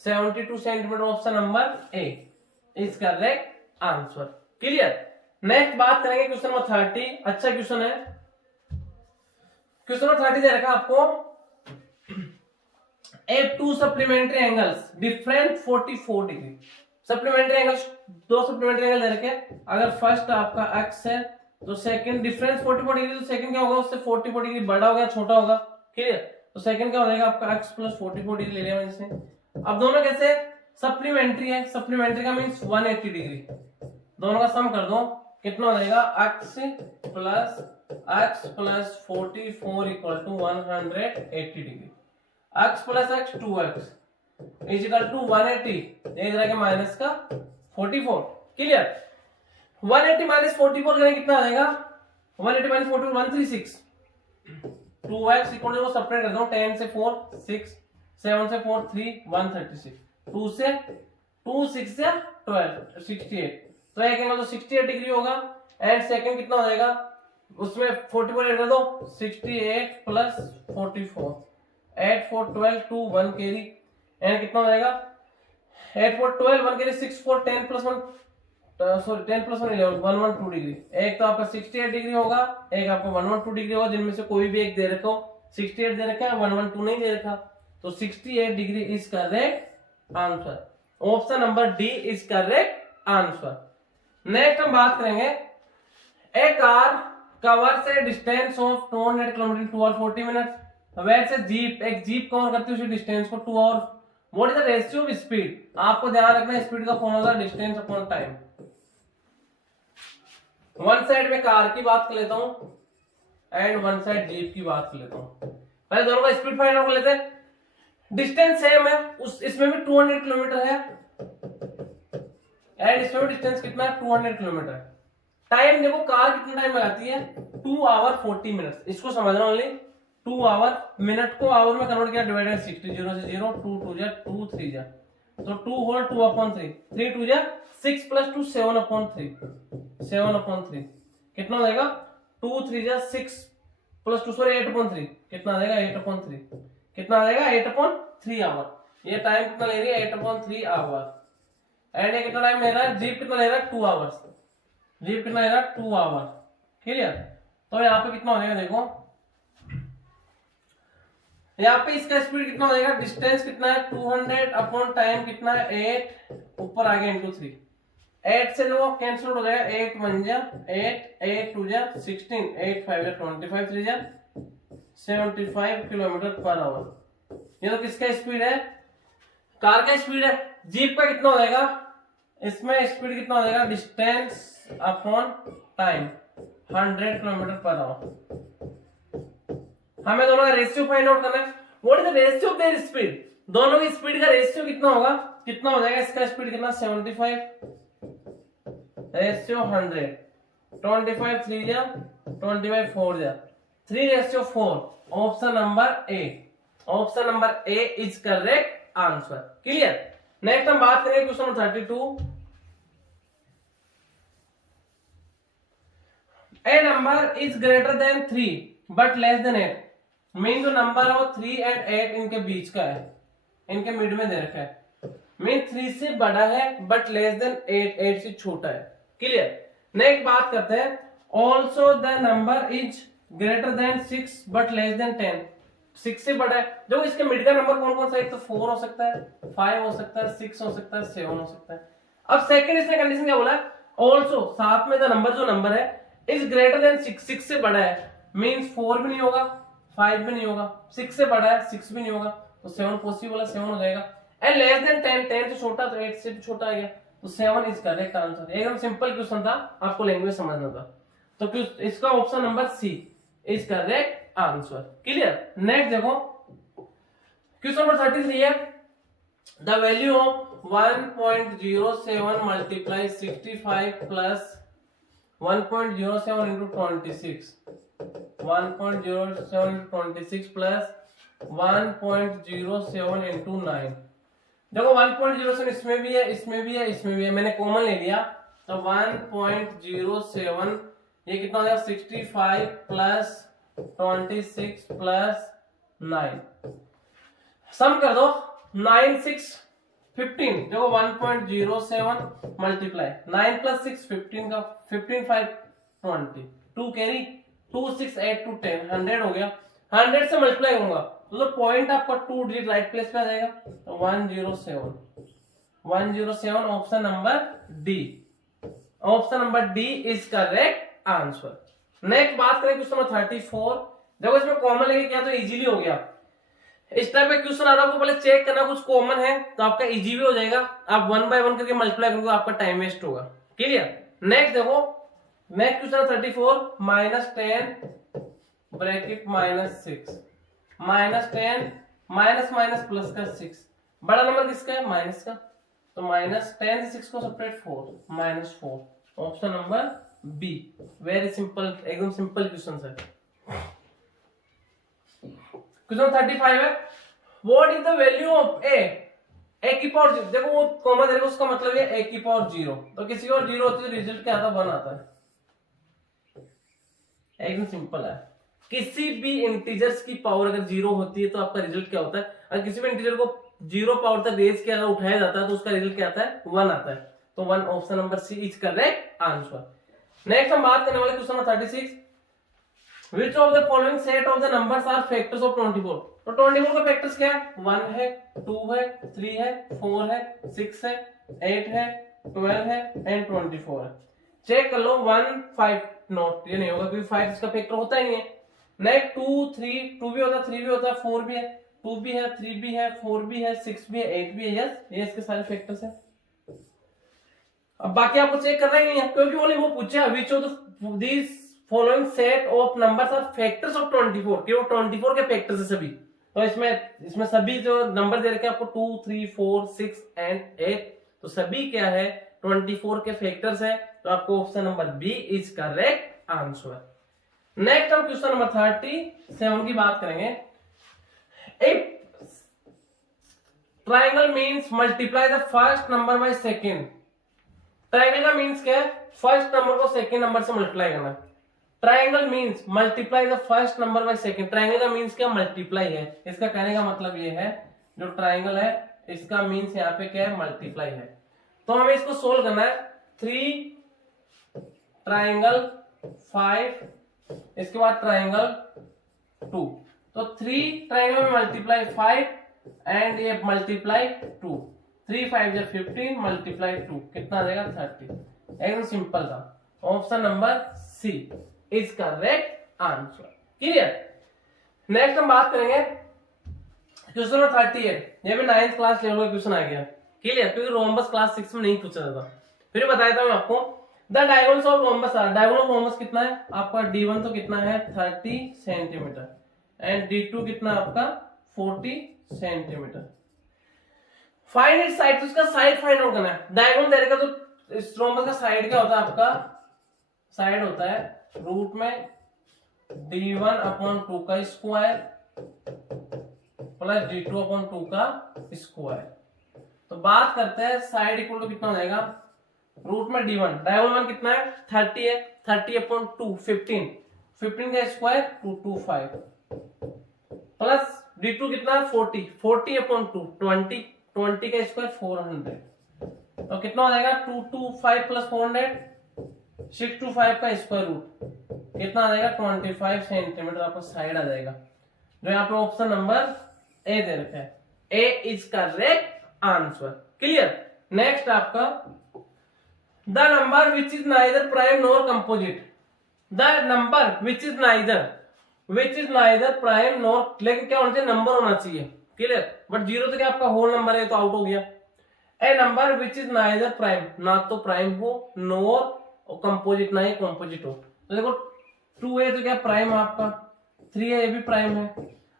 72 centimetre, option number A is correct answer. Clear. Next बात करेंगे क्वेश्चन नंबर 30, अच्छा क्वेश्चन है, क्वेश्चन नंबर 30 दे रखा आपको, F two supplementary angles different 44 degree, supplementary angles दो सप्लीमेंट्री एंगल दे रखे, अगर फर्स्ट आपका एक्स है तो सेकंड डिफरेंस 44 डिग्री, तो सेकंड क्या होगा उससे 44 डिग्री बड़ा होगा छोटा होगा, क्लियर, तो सेकंड क्या हो जाएगा आपका x प्लस 44 डिग्री ले लिया मैंने से। अब दोनों कैसे सप्लीमेंट्री है, सप्लीमेंट्री का मींस 180 डिग्री, दोनों का सम कर दो कितना हो जाएगा x plus 44 equal to 180 degree, x plus x 2x is equal to 180, ये इधर आके माइनस का 44, क्लियर। 180 माइनस 44 करें कितना आ जाएगा, 180 minus 44 136, 2x equal to separate कर दो, 10 से 4 6, 7 से 4 3 136, 2 से 2 6 या 12 68, तो एक एंगल तो 68 डिग्री होगा एंड सेकंड कितना हो जाएगा उसमें 44 ऐड कर दो 68 प्लस 44 8 4 12 2 1 कैरी एंड कितना हो जाएगा 8 4 12 1 carry 6 4 10 plus 1 sorry 10 plus 1 11 112 degree. एक तो आपका 68 डिग्री होगा एक आपका 112 डिग्री होगा जिनमें से कोई भी एक दे रखा हो 68 दे रखा है 112 नहीं दे रखा तो 68 degree is correct answer. Option number D is correct answer. Next हम बात करेंगे a car covers a distance of 200 kilometre in 2 और 40 मिनट्स। वैसे जीप एक जीप कवर करती है उसी डिस्टेंस को 2 और what is the ratio of speed. आपको ध्यान रखना स्पीड का formula distance upon time. One side में कार की बात कर लेता हूं एंड वन साइड जीप की बात कर लेता हूं। पहले दोनों का स्पीड फाइंड आउट कर लेते हैं। डिस्टेंस सेम है उस इसमें भी 200 किलोमीटर है एंड इसमें भी डिस्टेंस कितना है 200 किलोमीटर। टाइम देखो कार कितना टाइम लगाती है 2 आवर 40 मिनट्स। इसको समझना ओनली 2 आवर मिनट को आवर में कन्वर्ट किया डिवाइडेड 60 0 से 0 2 2 जा 2 3 जा तो 2 होल 2 अपॉन 3 3 2 जा 6 प्लस 2 7 अपॉन 3 7 अपॉन 3 कितना हो जाएगा 2 3 जा 6 प्लस 2 सॉरी 8 अपॉन 3 कितना आ जाएगा 8 अपॉन 3 कितना आ जाएगा 8 अपॉन 3 आवर। ये टाइम कितना ले रही है 8 अपॉन 3 आवर एंड ये कितना टाइम ले रहा है जीप कितना ले रहा है 2 आवर्स। जीप कितना ले रहा है 2 आवर क्लियर। तो यहाँ पे कितना हो जाएगा देखो यहाँ पे इसका स्पीड कितना हो जाएगा डिस्टेंस कितना है 200 अपॉन टाइम कितना है 8 ऊपर आ गया इंटू 3 8 से जो कैंसिल हो जाएगा 8 1 जा 8 8 2 जा 16 8 5 जा 25 3 जा 75 किलोमीटर पर आवर। ये तो किसका स्पीड है कार का स्पीड है। जीप का कितना हो जाएगा इसमें स्पीड कितना हो जाएगा distance upon time 100 kilometre per our. हमें दोनों का रेशियो फाइंड आउट करना है। What is the ratio of their speed. दोनों की स्पीड का रेशियो कितना होगा कितना हो जाएगा इसका स्पीड कितना 75 रेशियो 100 25 3 जा 25 4 जा 3 ratio 4 option number A. Option number A is correct answer clear. Next हम बात करेंगे question number 32। A number is greater than 3 but less than 8 mean जो नंबर है वो 3 एंड 8 इनके बीच का है इनके मिड में दे रखा है मीन 3 से बड़ा है बट लेस देन 8 8 से छोटा है क्लियर। नेक्स्ट बात करते हैं also the number is greater than 6 but less than 10 6 से बड़ा है। जो इसके मिड का नंबर कौन कौन सा है तो 4 हो सकता है 5 हो सकता है 6 हो सकता है 7 हो सकता है। अब सेकंड इसने कंडीशन क्या बोला ऑल्सो साथ में द नंबर जो नंबर है इज ग्रेटर देन 6 से बड़ा है मीन्स 4 भी नहीं होगा 5 भी नहीं होगा 6 से बड़ा है 6 भी नहीं होगा तो 7 पॉसिबल है 7 हो जाएगा एंड लेस देन 10 10 से छोटा तो 8 से भी छोटा आ गया तो 7 इज करेक्ट आंसर। एकदम सिंपल क्वेश्चन था आपको लैंग्वेज समझना था तो इसका option number C is correct answer clear. Next देखो क्वेश्चन नंबर 33 है the value of 1.07 multiply 65 plus 1.07 into 26 1.07 into 26 plus 1.07 into 9। देखो 1.07 इसमें भी है इसमें भी है इसमें भी है मैंने कॉमन ले लिया तो 1.07 ये कितना हो जाएगा 65 प्लस 26 प्लस 9 सम कर दो 9 6 15 देखो 1.07 मल्टीप्लाई 9 प्लस 6 15 का 15 5 20 2 कैरी 2 6 8 2 10 100 हो गया 100 से मल्टीप्लाई करूंगा तो पॉइंट आपका 2 डिजिट राइट प्लेस पे आ जाएगा तो 107 option number D. Option number D is correct answer. Next बात करें क्वेश्चन नंबर 34। देखो इसमें कॉमन लेके क्या तो इजीली हो गया। इस टाइप का क्वेश्चन आ रहा है आपको पहले चेक करना कुछ कॉमन है तो आपका इजी भी हो जाएगा। आप 1 बाय 1 करके मल्टीप्लाई करोगे आपका टाइम वेस्ट होगा क्लियर। नेक्स्ट देखो next question 34 -10 bracket -6 -10 minus minus plus का 6 बड़ा नंबर किसका है माइनस का तो -10 से 6 को separate 4 -4 option number B. Very simple एकदम सिंपल क्वेश्चन है। क्वेश्चन 35 है what is the value of A A की पावर 0, देखो वो कॉमा दे रखा उसका मतलब है ए की पावर 0, तो किसी और 0 होती है तो रिजल्ट क्या आता है 1 आता है। एकदम सिंपल है। किसी भी इंटीजर्स की पावर अगर 0 होती है तो आपका रिजल्ट क्या होता है, अगर किसी भी इंटीजर को 0 पावर तक रेज किया अगर उठाया जाता है तो उसका रिजल्ट क्या आता है 1 आता है। तो 1 option number C is correct answer. Next हम बात करने वाले question number 36, which of the following set of the numbers are factors of 24। तो 24 का फैक्टर्स क्या है, 1 है, 2 है, 3 है, 4 है, 6 है, 8 है, 12 है एंड 24 है। चेक कर लो 1 5 नोट, ये नहीं होगा क्योंकि 5 इसका फैक्टर होता ही नहीं है। नेक्स्ट 2 3, 2 भी होता है, 3 भी होता है, 4 भी है, 2 भी है, 3 भी है, 4 भी है, 6 भी है, 8 भी है। यस, ये इसके सारे फैक्टर्स हैं। अब बाकी आपको चेक करना ही नहीं है क्योंकि वो पूछा which of these following set of numbers are factors of 24, कि वो 24 के फैक्टर्स है सभी। तो इसमें सभी जो नंबर दे रखे हैं आपको 2 3 4 6 एंड 8, तो सभी क्या है 24 के फैक्टर्स है। तो आपको option number B is correct answer. Next हम क्वेश्चन नंबर 37 की बात करेंगे। If triangle means multiply the first number by second. Triangle का मीन्स क्या है, फर्स्ट नंबर को सेकेंड नंबर से मल्टीप्लाई करना। Triangle means multiply the first number by second. Triangle का मीन्स क्या, मल्टीप्लाई है। इसका कहने का मतलब ये है जो ट्राइंगल है इसका मीन्स यहाँ पे क्या है, मल्टीप्लाई है। तो हमें इसको सोल्व करना है। 3 ट्राइंगल 5, इसके बाद ट्राइंगल 2। तो 3 ट्राइंगल में मल्टीप्लाई 5 एंड ये मल्टीप्लाई 2, 3 5 या 15 मल्टीप्लाई 2 कितना आ जाएगा 30। एकदम सिंपल था। Option number C is correct answer. Clear. Next हम बात करेंगे क्वेश्चन नंबर 38। ये भी 9th क्लास लेवल का क्वेश्चन आ गया। क्लियर, क्योंकि रोम्बस क्लास 6 में नहीं पूछा था। फिर बताया था मैं आपको the diagonals of rhombus are. Diagonal of rhombus कितना है आपका, D1 तो कितना है 30 सेंटीमीटर एंड D2 कितना आपका 40 सेंटीमीटर। फाइंड इट्स साइड, तो उसका साइड फाइंड आउट करना है। डायगोनल दे रखा तो इस रोम्बस का साइड क्या होता है आपका, साइड होता है रूट में D1/2 का स्क्वायर प्लस D2/2 का स्क्वायर। तो बात करते हैं साइड इक्वल टू कितना हो जाएगा, रूट में D1, डायगोनल 1 कितना है 30 है, 30/2 15, 15 का स्क्वायर 225 प्लस D2 कितना 40, 40/2 20, 20 का स्क्वायर 400। तो कितना हो जाएगा 225 प्लस 400 625 का स्क्वायर रूट कितना आ जाएगा 25 सेंटीमीटर आपका साइड आ जाएगा, जो यहाँ पे ऑप्शन नंबर ए दे रखा है। A is correct answer. Clear. Next आपका the number which is neither prime nor composite. The number which is neither prime nor, लेकिन क्या होना चाहिए नंबर होना चाहिए। क्लियर। बट 0 तो क्या आपका होल नंबर है तो आउट हो गया। A number which is neither prime, ना तो प्राइम हो नॉर कंपोजिट, ना ही कंपोजिट हो। तो देखो 2 है तो क्या प्राइम आपका, 3 है ये भी प्राइम है।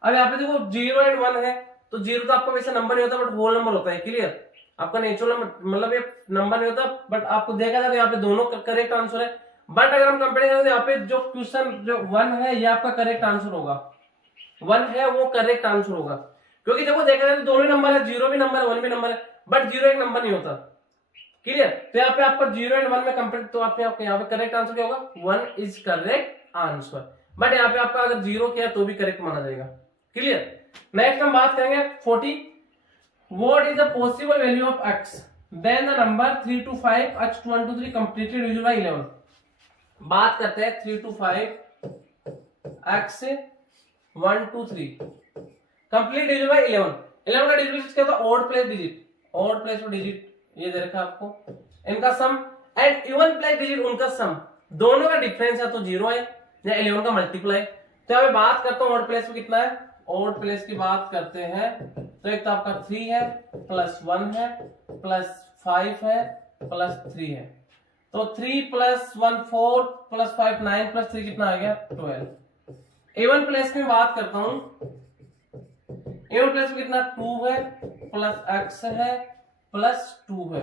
अब यहाँ पे देखो 0 एंड 1 है तो 0 तो आपका वैसे नंबर नहीं होता बट होल नंबर होता है। क्लियर। आपका नेचुरल नंबर मतलब ये नंबर नहीं होता, बट आपको देखा जाए तो यहाँ पे दोनों करेक्ट आंसर है। बट अगर हम कंपेयर करें तो यहाँ पे जो क्वेश्चन जो 1 है ये आपका करेक्ट आंसर होगा, 1 है वो करेक्ट आंसर होगा, क्योंकि देखो देखा जाए तो दोनों नंबर है, 0 भी नंबर है 1 भी नंबर है, बट 0 एक नंबर नहीं होता। क्लियर। तो यहाँ पे आपका 0 एंड 1 में कंपेयर, तो आपके यहाँ पे करेक्ट आंसर क्या होगा 1 इज करेक्ट आंसर। बट यहाँ पे आपका अगर 0 किया तो भी करेक्ट माना जाएगा। क्लियर। नेक्स्ट हम बात करेंगे 40। What is the possible value of x then the number 3 to 5 x 1 to 3 completely divisible by 11। बात करते हैं 3 to 5 x 1 to 3 complete divisible by 11। 11 का डिजिट क्या होता है odd place digit, odd place में डिजिट ये दे रखा आपको, इनका सम एंड इवन प्लेस डिजिट उनका सम, दोनों का डिफरेंस है तो 0 है या 11 का मल्टीप्लाई। तो मैं बात करता हूँ ऑड प्लेस में कितना है, ऑड प्लेस की बात करते हैं तो एक तो आपका 3 है प्लस 1 है प्लस 5 है प्लस 3 है। तो 3 प्लस 1 4 प्लस 5 9 प्लस 3 कितना आ गया 12। इवन प्लेस में बात करता हूं, इवन प्लेस में कितना 2 है प्लस x है प्लस 2 है,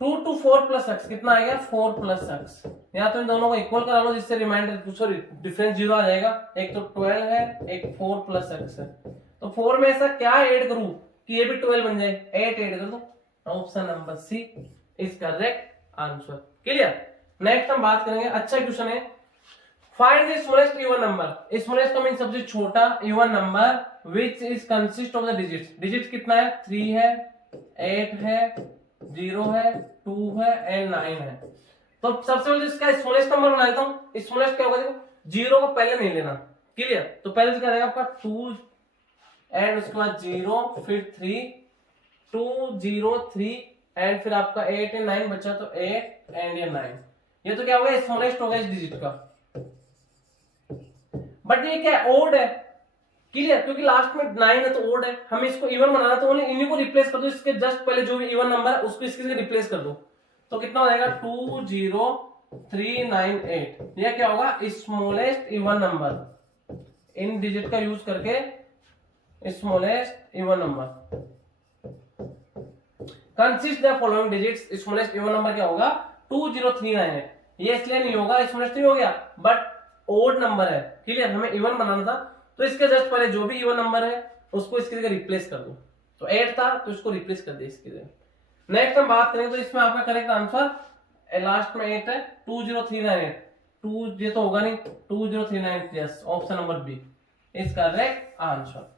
2 to 4 प्लस x कितना आ गया 4 प्लस x। या तो इन दोनों को इक्वल करा लो जिससे रिमाइंडर सॉरी डिफरेंस 0 आ जाएगा। एक तो 12 है एक 4 प्लस x है। तो 4 में ऐसा क्या ऐड करूं कि ये भी 12 बन जाए, 8 ऐड कर दो, option number C is correct answer. Clear. Next हम बात करेंगे, अच्छा क्वेश्चन है, find the smallest even number. Smallest का मीन सबसे छोटा even number which is consist of the digits. Digits कितना है, 3 है, 8 है, 0 है, 2 है एंड 9 है। तो सबसे पहले इसका स्मॉलेस्ट नंबर बना लेता हूं। स्मॉलेस्ट क्या होगा, देखो 0 को पहले नहीं लेना। क्लियर। तो पहले से क्या रहेगा आपका 2 एंड उसके बाद 0 फिर 3, 2 0 3 एंड फिर आपका 8 एंड 9 बचा, तो 8 एंड ये 9। ये तो क्या हो गया, स्मॉलेस्ट हो गया इस डिजिट का। बट ये क्या है, ओड है। क्लियर। क्योंकि लास्ट में 9 है तो ओड है, हमें इसको इवन बनाना, तो इन्हीं को रिप्लेस कर दो, इसके जस्ट पहले जो भी इवन नंबर है उसको इसके रिप्लेस कर दो। तो कितना हो जाएगा, 2 0 3 9 8। ये क्या होगा, स्मॉलेस्ट इवन नंबर। इन डिजिट का यूज करके smallest even number consist the following digits. Smallest even number क्या होगा, 2039 है। ये इसलिए नहीं होगा, स्मॉलेस्ट नहीं हो गया, बट ओड नंबर है। क्लियर। हमें इवन बनाना था, तो इसके जस्ट पहले जो भी इवन नंबर है उसको इसकी जगह रिप्लेस कर दो। तो 8 था तो इसको रिप्लेस कर दे इसकी जगह। नेक्स्ट हम बात करेंगे, तो इसमें आपका करेक्ट आंसर लास्ट में 8 है, 2039। 2 ये तो होगा नहीं, 2039 yes, option number B is correct answer.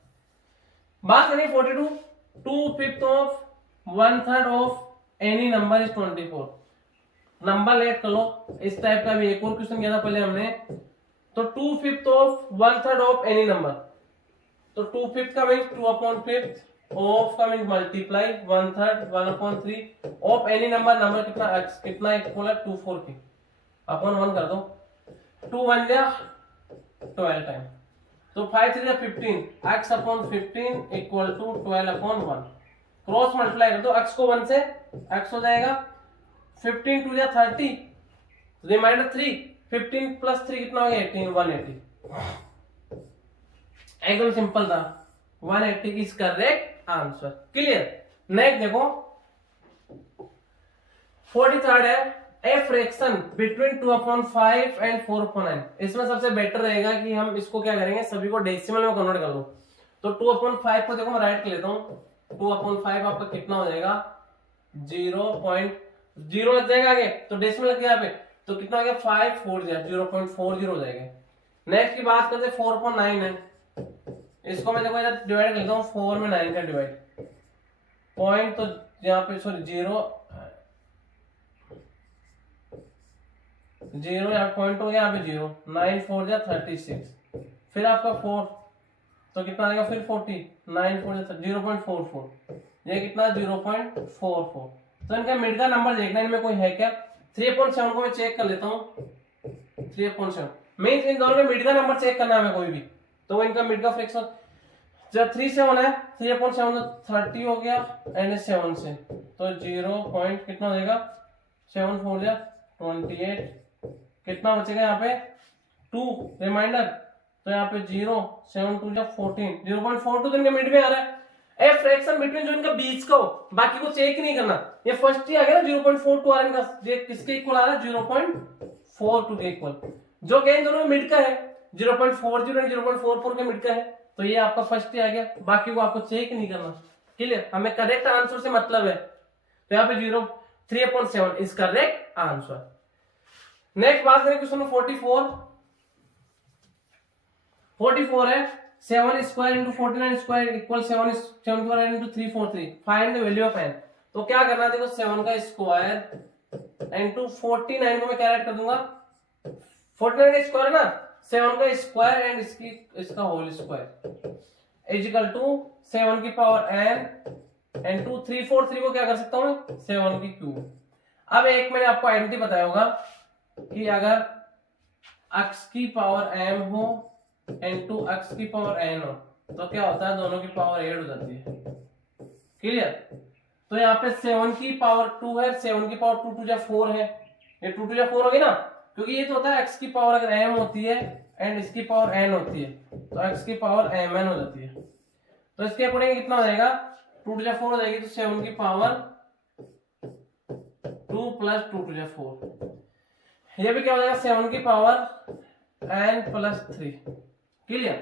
बात करेंगे 42, 2/5 of 1/3 of any number is 24। Number let कर लो। इस टाइप का भी एक और क्वेश्चन किया था पहले हमने। तो 2/5 ऑफ 1/3 ऑफ एनी नंबर, तो 2/5 का मीन्स 2/5, ऑफ का means multiply 1/3 1/3 of any number. Number कितना x कितना इक्वल है 2 4 की, अपन 1 कर दो, 2 1 जा 12 टाइम, तो 5 3 जा 15, x upon 15 equal to 12 upon 1। Cross multiply कर दो, x को 1 से x हो जाएगा 15 2 जा 30, रिमाइंडर 3, 15 प्लस 3 कितना हो गया 18, 180। एकदम सिंपल था, 180 is correct answer. Clear. Next देखो 43 है, ए फ्रैक्शन बिटवीन 2/5 एंड 4/9। इसमें सबसे बेटर रहेगा कि हम इसको क्या करेंगे, सभी को डेसिमल में कन्वर्ट कर दो। तो 2/5 को देखो मैं राइट कर लेता हूँ, 2/5 आपका कितना हो जाएगा 0.0 लग जाएगा आगे, तो डेसिमल लग गया यहाँ पे, तो कितना हो गया 5 4 0.40 हो जाएगा। नेक्स्ट की बात करते 4/9 है, इसको मैं देखो इधर डिवाइड कर लेता हूँ, 4 में 9 का डिवाइड, पॉइंट तो यहाँ पे सॉरी 0 यहाँ पॉइंट हो गया, यहाँ पे 0, 9 4 जा 36, फिर आपका 4 तो कितना आएगा फिर 40, 9 4 जा 0.44, ये कितना 0.44। तो इनका मिड का नंबर देखना, इनमें कोई है क्या। 3/7 को मैं चेक कर लेता हूँ, 3/7 मीन्स इन दोनों में मिड का नंबर चेक करना है हमें कोई भी, तो इनका मिड का फ्रैक्शन जब 3 7 है, 3/7 तो 30 हो गया एंड 7 से, तो 0 पॉइंट कितना हो जाएगा 7 4 जा 28, कितना बचेगा यहाँ पे 2 रिमाइंडर, तो यहाँ पे 0 7 2 जा 14, 0.42 तो इनके मिड में आ रहा है। ए फ्रैक्शन बिटवीन जो इनका बीच का हो, बाकी को चेक ही नहीं करना, ये फर्स्ट ही आ गया ना 0.42 आ रहा है, किसके इक्वल आ रहा है 0.42 के इक्वल, जो कि इन दोनों में मिड का है 0.40 एंड 0.44 के मिड का है, तो ये आपका फर्स्ट ही आ गया, बाकी को आपको चेक नहीं करना। क्लियर। हमें करेक्ट आंसर से मतलब है, तो यहाँ पे 3/7 इज करेक्ट आंसर। नेक्स्ट बात करें क्वेश्चन 44 है, 7 square into 49 square equal 7 square into 343, find the value of n। तो क्या करना है, देखो 7 का स्क्वायर इंटू 49 को मैं क्या ऐड कर दूंगा, 49 का स्क्वायर है ना, 7 का स्क्वायर एंड इसका whole square is equal to 7 की पावर n इंटू 343 को क्या कर सकता हूं मैं 7 की क्यूब। अब एक मैंने आपको आइडेंटिटी बताया होगा कि अगर x की पावर m हो इंटू x की पावर n हो, तो क्या होता है दोनों की पावर ऐड हो जाती है। क्लियर। तो यहाँ पे 7 की पावर 2 है, 7 की पावर 2 2 जा 4 है, ये 2 2 जा 4 होगी ना, क्योंकि ये तो होता है x की पावर अगर m होती है एंड इसकी पावर n होती है, तो x की पावर mn हो जाती है। तो इसके अकॉर्डिंग कितना हो जाएगा 2 2 जा 4 हो जाएगी, तो 7 की पावर 2 प्लस 2 2 जा 4, ये भी क्या हो जाएगा 7 की पावर n प्लस 3। क्लियर।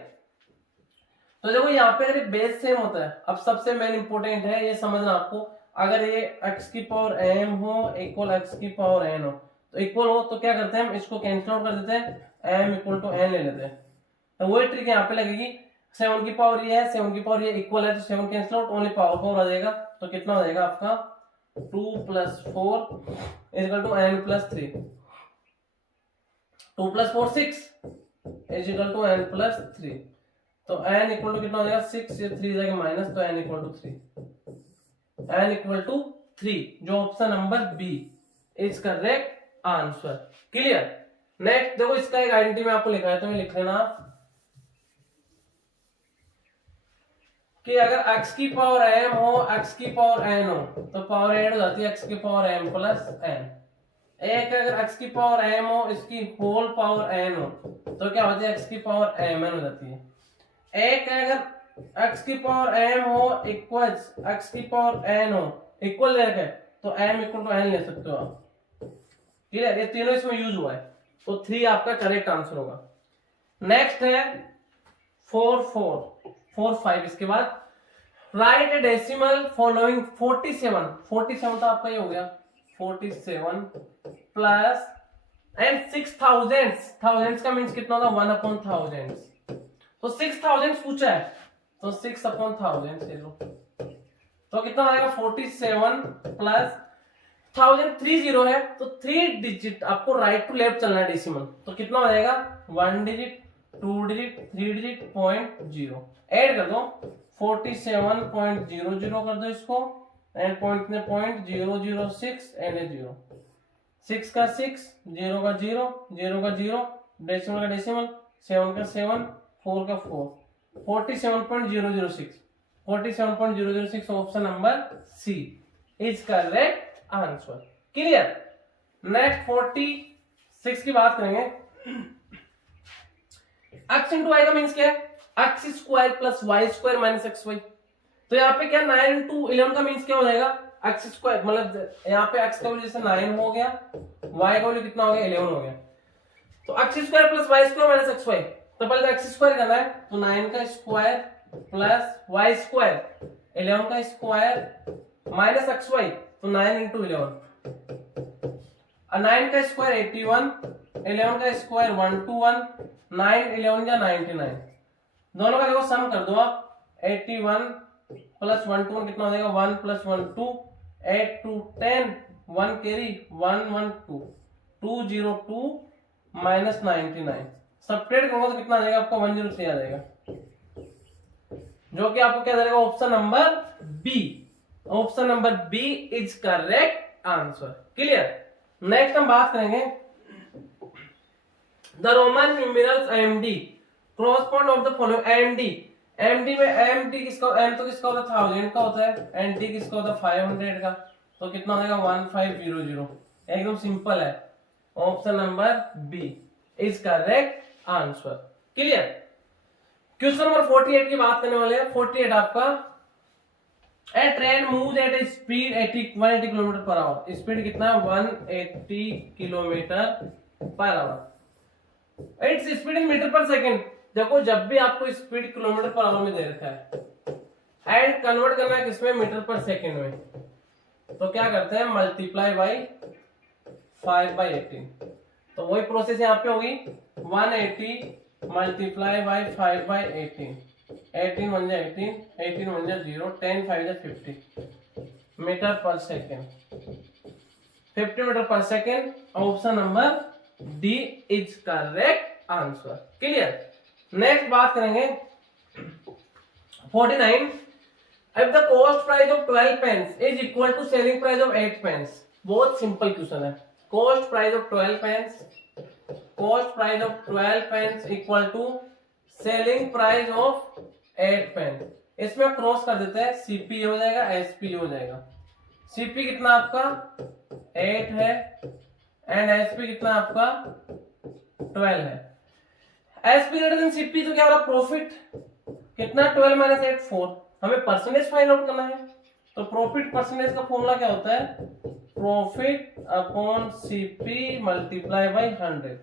तो देखो यहाँ पे अगर बेस सेम होता है, अब सबसे मेन इंपॉर्टेंट है ये समझना आपको, अगर ये x की पावर m हो इक्वल x की पावर n हो, तो इक्वल हो तो क्या करते हैं हम इसको कैंसिल आउट कर देते हैं, m इक्वल टू n ले लेते हैं। तो वही ट्रिक यहाँ पे लगेगी, 7 की पावर ये है, 7 की पावर ये इक्वल है, तो 7 कैंसिल आउट, ओनली पावर आ जाएगा। तो कितना हो जाएगा आपका 2 + 4 equal to n + 3, 2 + 4 6 equal to n + 3, तो n इक्वल टू कितना हो जाएगा 6, ये 3 जाएगा माइनस, तो n equal to 3, n equal to 3, जो option number B is correct answer. Clear. Next देखो इसका एक आइडेंटिटी में आपको लिखा है, तो मैं लिख लेना कि अगर x की पावर m हो x की पावर n हो तो पावर ऐड हो जाती है x की पावर m + n। एक अगर x की पावर m हो इसकी होल पावर n हो तो क्या होती है x की पावर mn हो जाती है। एक अगर x की पावर m हो इक्वल x की पावर n हो इक्वल लेके तो m इक्वल टू n ले सकते हो आप। क्लियर, ये तीनों इसमें यूज हुआ है, तो 3 आपका करेक्ट आंसर होगा। नेक्स्ट है 4 4 4 5, इसके बाद राइट ए डेसिमल फॉलोइंग 47, 47 तो आपका ये हो गया 47 प्लस एंड 6000, थाउजेंड्स का मीन्स कितना होगा 1/1000, तो 6000 पूछा है तो 6/1000 ले लो, तो कितना आएगा 47 प्लस 1000 30 है, तो 3 डिजिट आपको राइट टू लेफ्ट चलना है डेसिमल, तो कितना हो जाएगा 1 डिजिट 2 डिजिट 3 डिजिट 0.0 ऐड कर दो 47.00 कर दो इसको, एंड पॉइंट में 0.006 एंड 0, 6 का 6, 0 का 0, 0 का 0, डेसिमल का डेसिमल, 7 का 7, 4 का 4, 47.006, 47.006 option number C is correct answer. Clear. Next 46 की बात करेंगे। x इंटू वाई का मीन्स क्या है, x square plus Y square minus X Y, तो यहाँ पे क्या 9 इंटू 11 का मीन्स क्या हो जाएगा x स्क्वायर, मतलब यहाँ पे x का वैल्यू जैसे 9 हो गया, y का वैल्यू कितना हो गया 11 हो गया, तो x square plus Y square minus X Y, तो पहले तो x स्क्वायर करना है, तो 9 का स्क्वायर प्लस वाई स्क्वायर 11 का स्क्वायर माइनस एक्स वाई, तो 9 इंटू 11, 9 का स्क्वायर 81, 11 का स्क्वायर 121, 9 11 या 99, दोनों का देखो सम कर दो आप, 81 प्लस 121 कितना हो जाएगा 1 प्लस 1 2, 8 2 10, 1 कैरी 1 1 2, 202 माइनस 99, सब्ट्रैक्ट करोगे तो कितना आ जाएगा आपका 103 आ जाएगा, जो कि आपको क्या देगा option number B, option number B is correct answer. Clear. Next हम बात करेंगे the Roman numerals MD correspond of the following. MD में एमडी किसका, एम तो किसका होता है 1000 का होता है, एंड डी किसका होता है 500 का, तो कितना हो जाएगा 1500, एकदम सिंपल है, option number B is correct answer. Clear. Question number 48 की बात करने वाले हैं। 48 आपका, a train move at a speed 180 kilometre per hour, speed कितना 180 kilometre per hour, its speed in metre per second. देखो जब भी आपको स्पीड किलोमीटर पर आवर में दे रखा है एंड कन्वर्ट करना है किसमें ममीटर पर सेकंड में, तो क्या करते हैं मल्टीप्लाई बाई 5/18, तो वही प्रोसेस यहाँ पे होगी 180 मल्टीप्लाई बाई 5/18, 18 1 जा 18, 18 1 जा 0, 10 5 जा 50 मीटर पर सेकेंड, 50 मीटर पर second, option number D is correct answer. Clear. Next बात करेंगे 49, if the cost price of 12 pence is equal to selling price of 8 pence, बहुत सिंपल क्वेश्चन है, cost price of 12 pence, cost price of 12 pence equal to selling price of 8 pence, इसमें क्रॉस कर देते हैं, सीपी हो जाएगा एसपी हो जाएगा, सीपी कितना आपका 8 है एंड एसपी कितना आपका 12 है, एसपी ग्रेटर देन सीपी, तो क्या हो रहा प्रॉफिट कितना 12 माइनस 8 4, हमें परसेंटेज फाइंड आउट करना है, तो प्रॉफिट परसेंटेज का फॉर्मूला क्या होता है profit upon CP multiply by 100,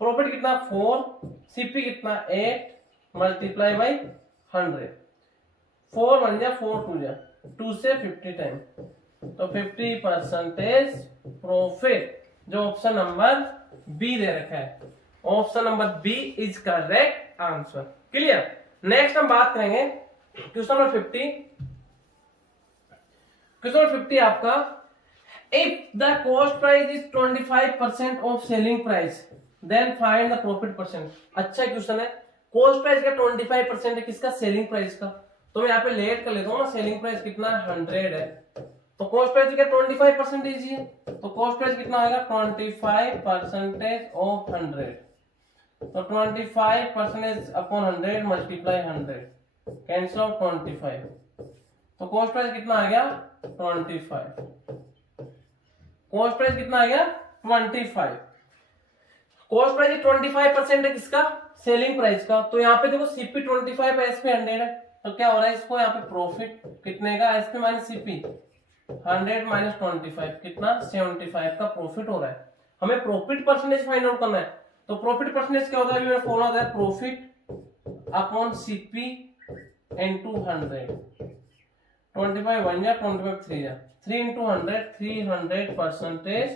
profit कितना 4, सीपी कितना 8 मल्टीप्लाई बाई 100, 4 1 जा 4 2 जा 2 से 50 टाइम, तो 50% प्रॉफिट, जो ऑप्शन नंबर बी दे रखा है। Option number B is correct answer. Clear. Next हम बात करेंगे क्वेश्चन नंबर 50। क्वेश्चन नंबर 50 आपका, if the cost price is 25% of selling price then find the profit percent. अच्छा क्वेश्चन है। कॉस्ट प्राइस का 25% है, किसका? सेलिंग प्राइस का। तो मैं यहाँ पे लेट कर लेता हूँ ना, सेलिंग प्राइस कितना है? 100 है, तो कॉस्ट प्राइस का 25% ही है, तो कॉस्ट प्राइस कितना आएगा? 25% ऑफ 100, तो 25% अपॉन 100 मल्टीप्लाई 100, कैंसिल आउट 25, तो कॉस्ट प्राइस कितना आ गया? 25। कॉस्ट प्राइस कितना आ गया? 25। कॉस्ट प्राइस 25% है किसका? सेलिंग प्राइस का। तो यहाँ पे देखो सीपी 25 है, एसपी 100 है, तो क्या हो रहा है इसको यहाँ पे प्रॉफिट कितने का? एसपी माइनस सीपी 100 माइनस 25 कितना? 75 का प्रॉफिट हो रहा है। हमें प्रॉफिट परसेंटेज फाइंड आउट करना है, तो प्रॉफिट परसेंटेज क्या होता है? फॉर्मूला होता है प्रॉफिट अपॉन सीपी इनटू 100, 25 1 जा 25 3 जा 3 इंटू 100, 300%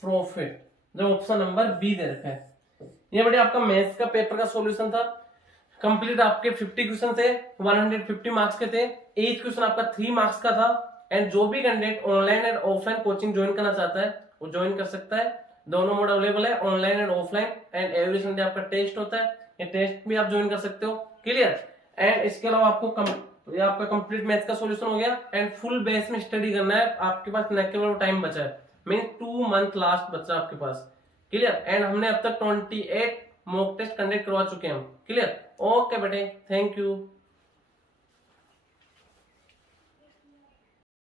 प्रॉफिट, जो ऑप्शन नंबर बी दे रखा है। ये बढ़िया आपका मैथ्स का पेपर का सॉल्यूशन था। कंप्लीट आपके 50 क्वेश्चन थे, 150 मार्क्स के थे। एच क्वेश्चन आपका 3 मार्क्स का था। एंड जो भी candidate online and offline coaching join करना चाहता है वो ज्वाइन कर सकता है। दोनों मोड अवेलेबल है, online and offline. And every Sunday आपका टेस्ट होता है, ये टेस्ट भी आप ज्वाइन कर सकते हो। क्लियर। एंड इसके अलावा आपको ये आपका कंप्लीट मैथ्स का सॉल्यूशन हो गया। एंड फुल बेस में स्टडी करना है, आपके पास न केवल टाइम बचा है, मीन 2 मंथ लास्ट बचा आपके पास। क्लियर। एंड हमने अब तक 28 मॉक टेस्ट कंडक्ट करवा चुके हैं हम। क्लियर। ओके बेटे, थैंक यू।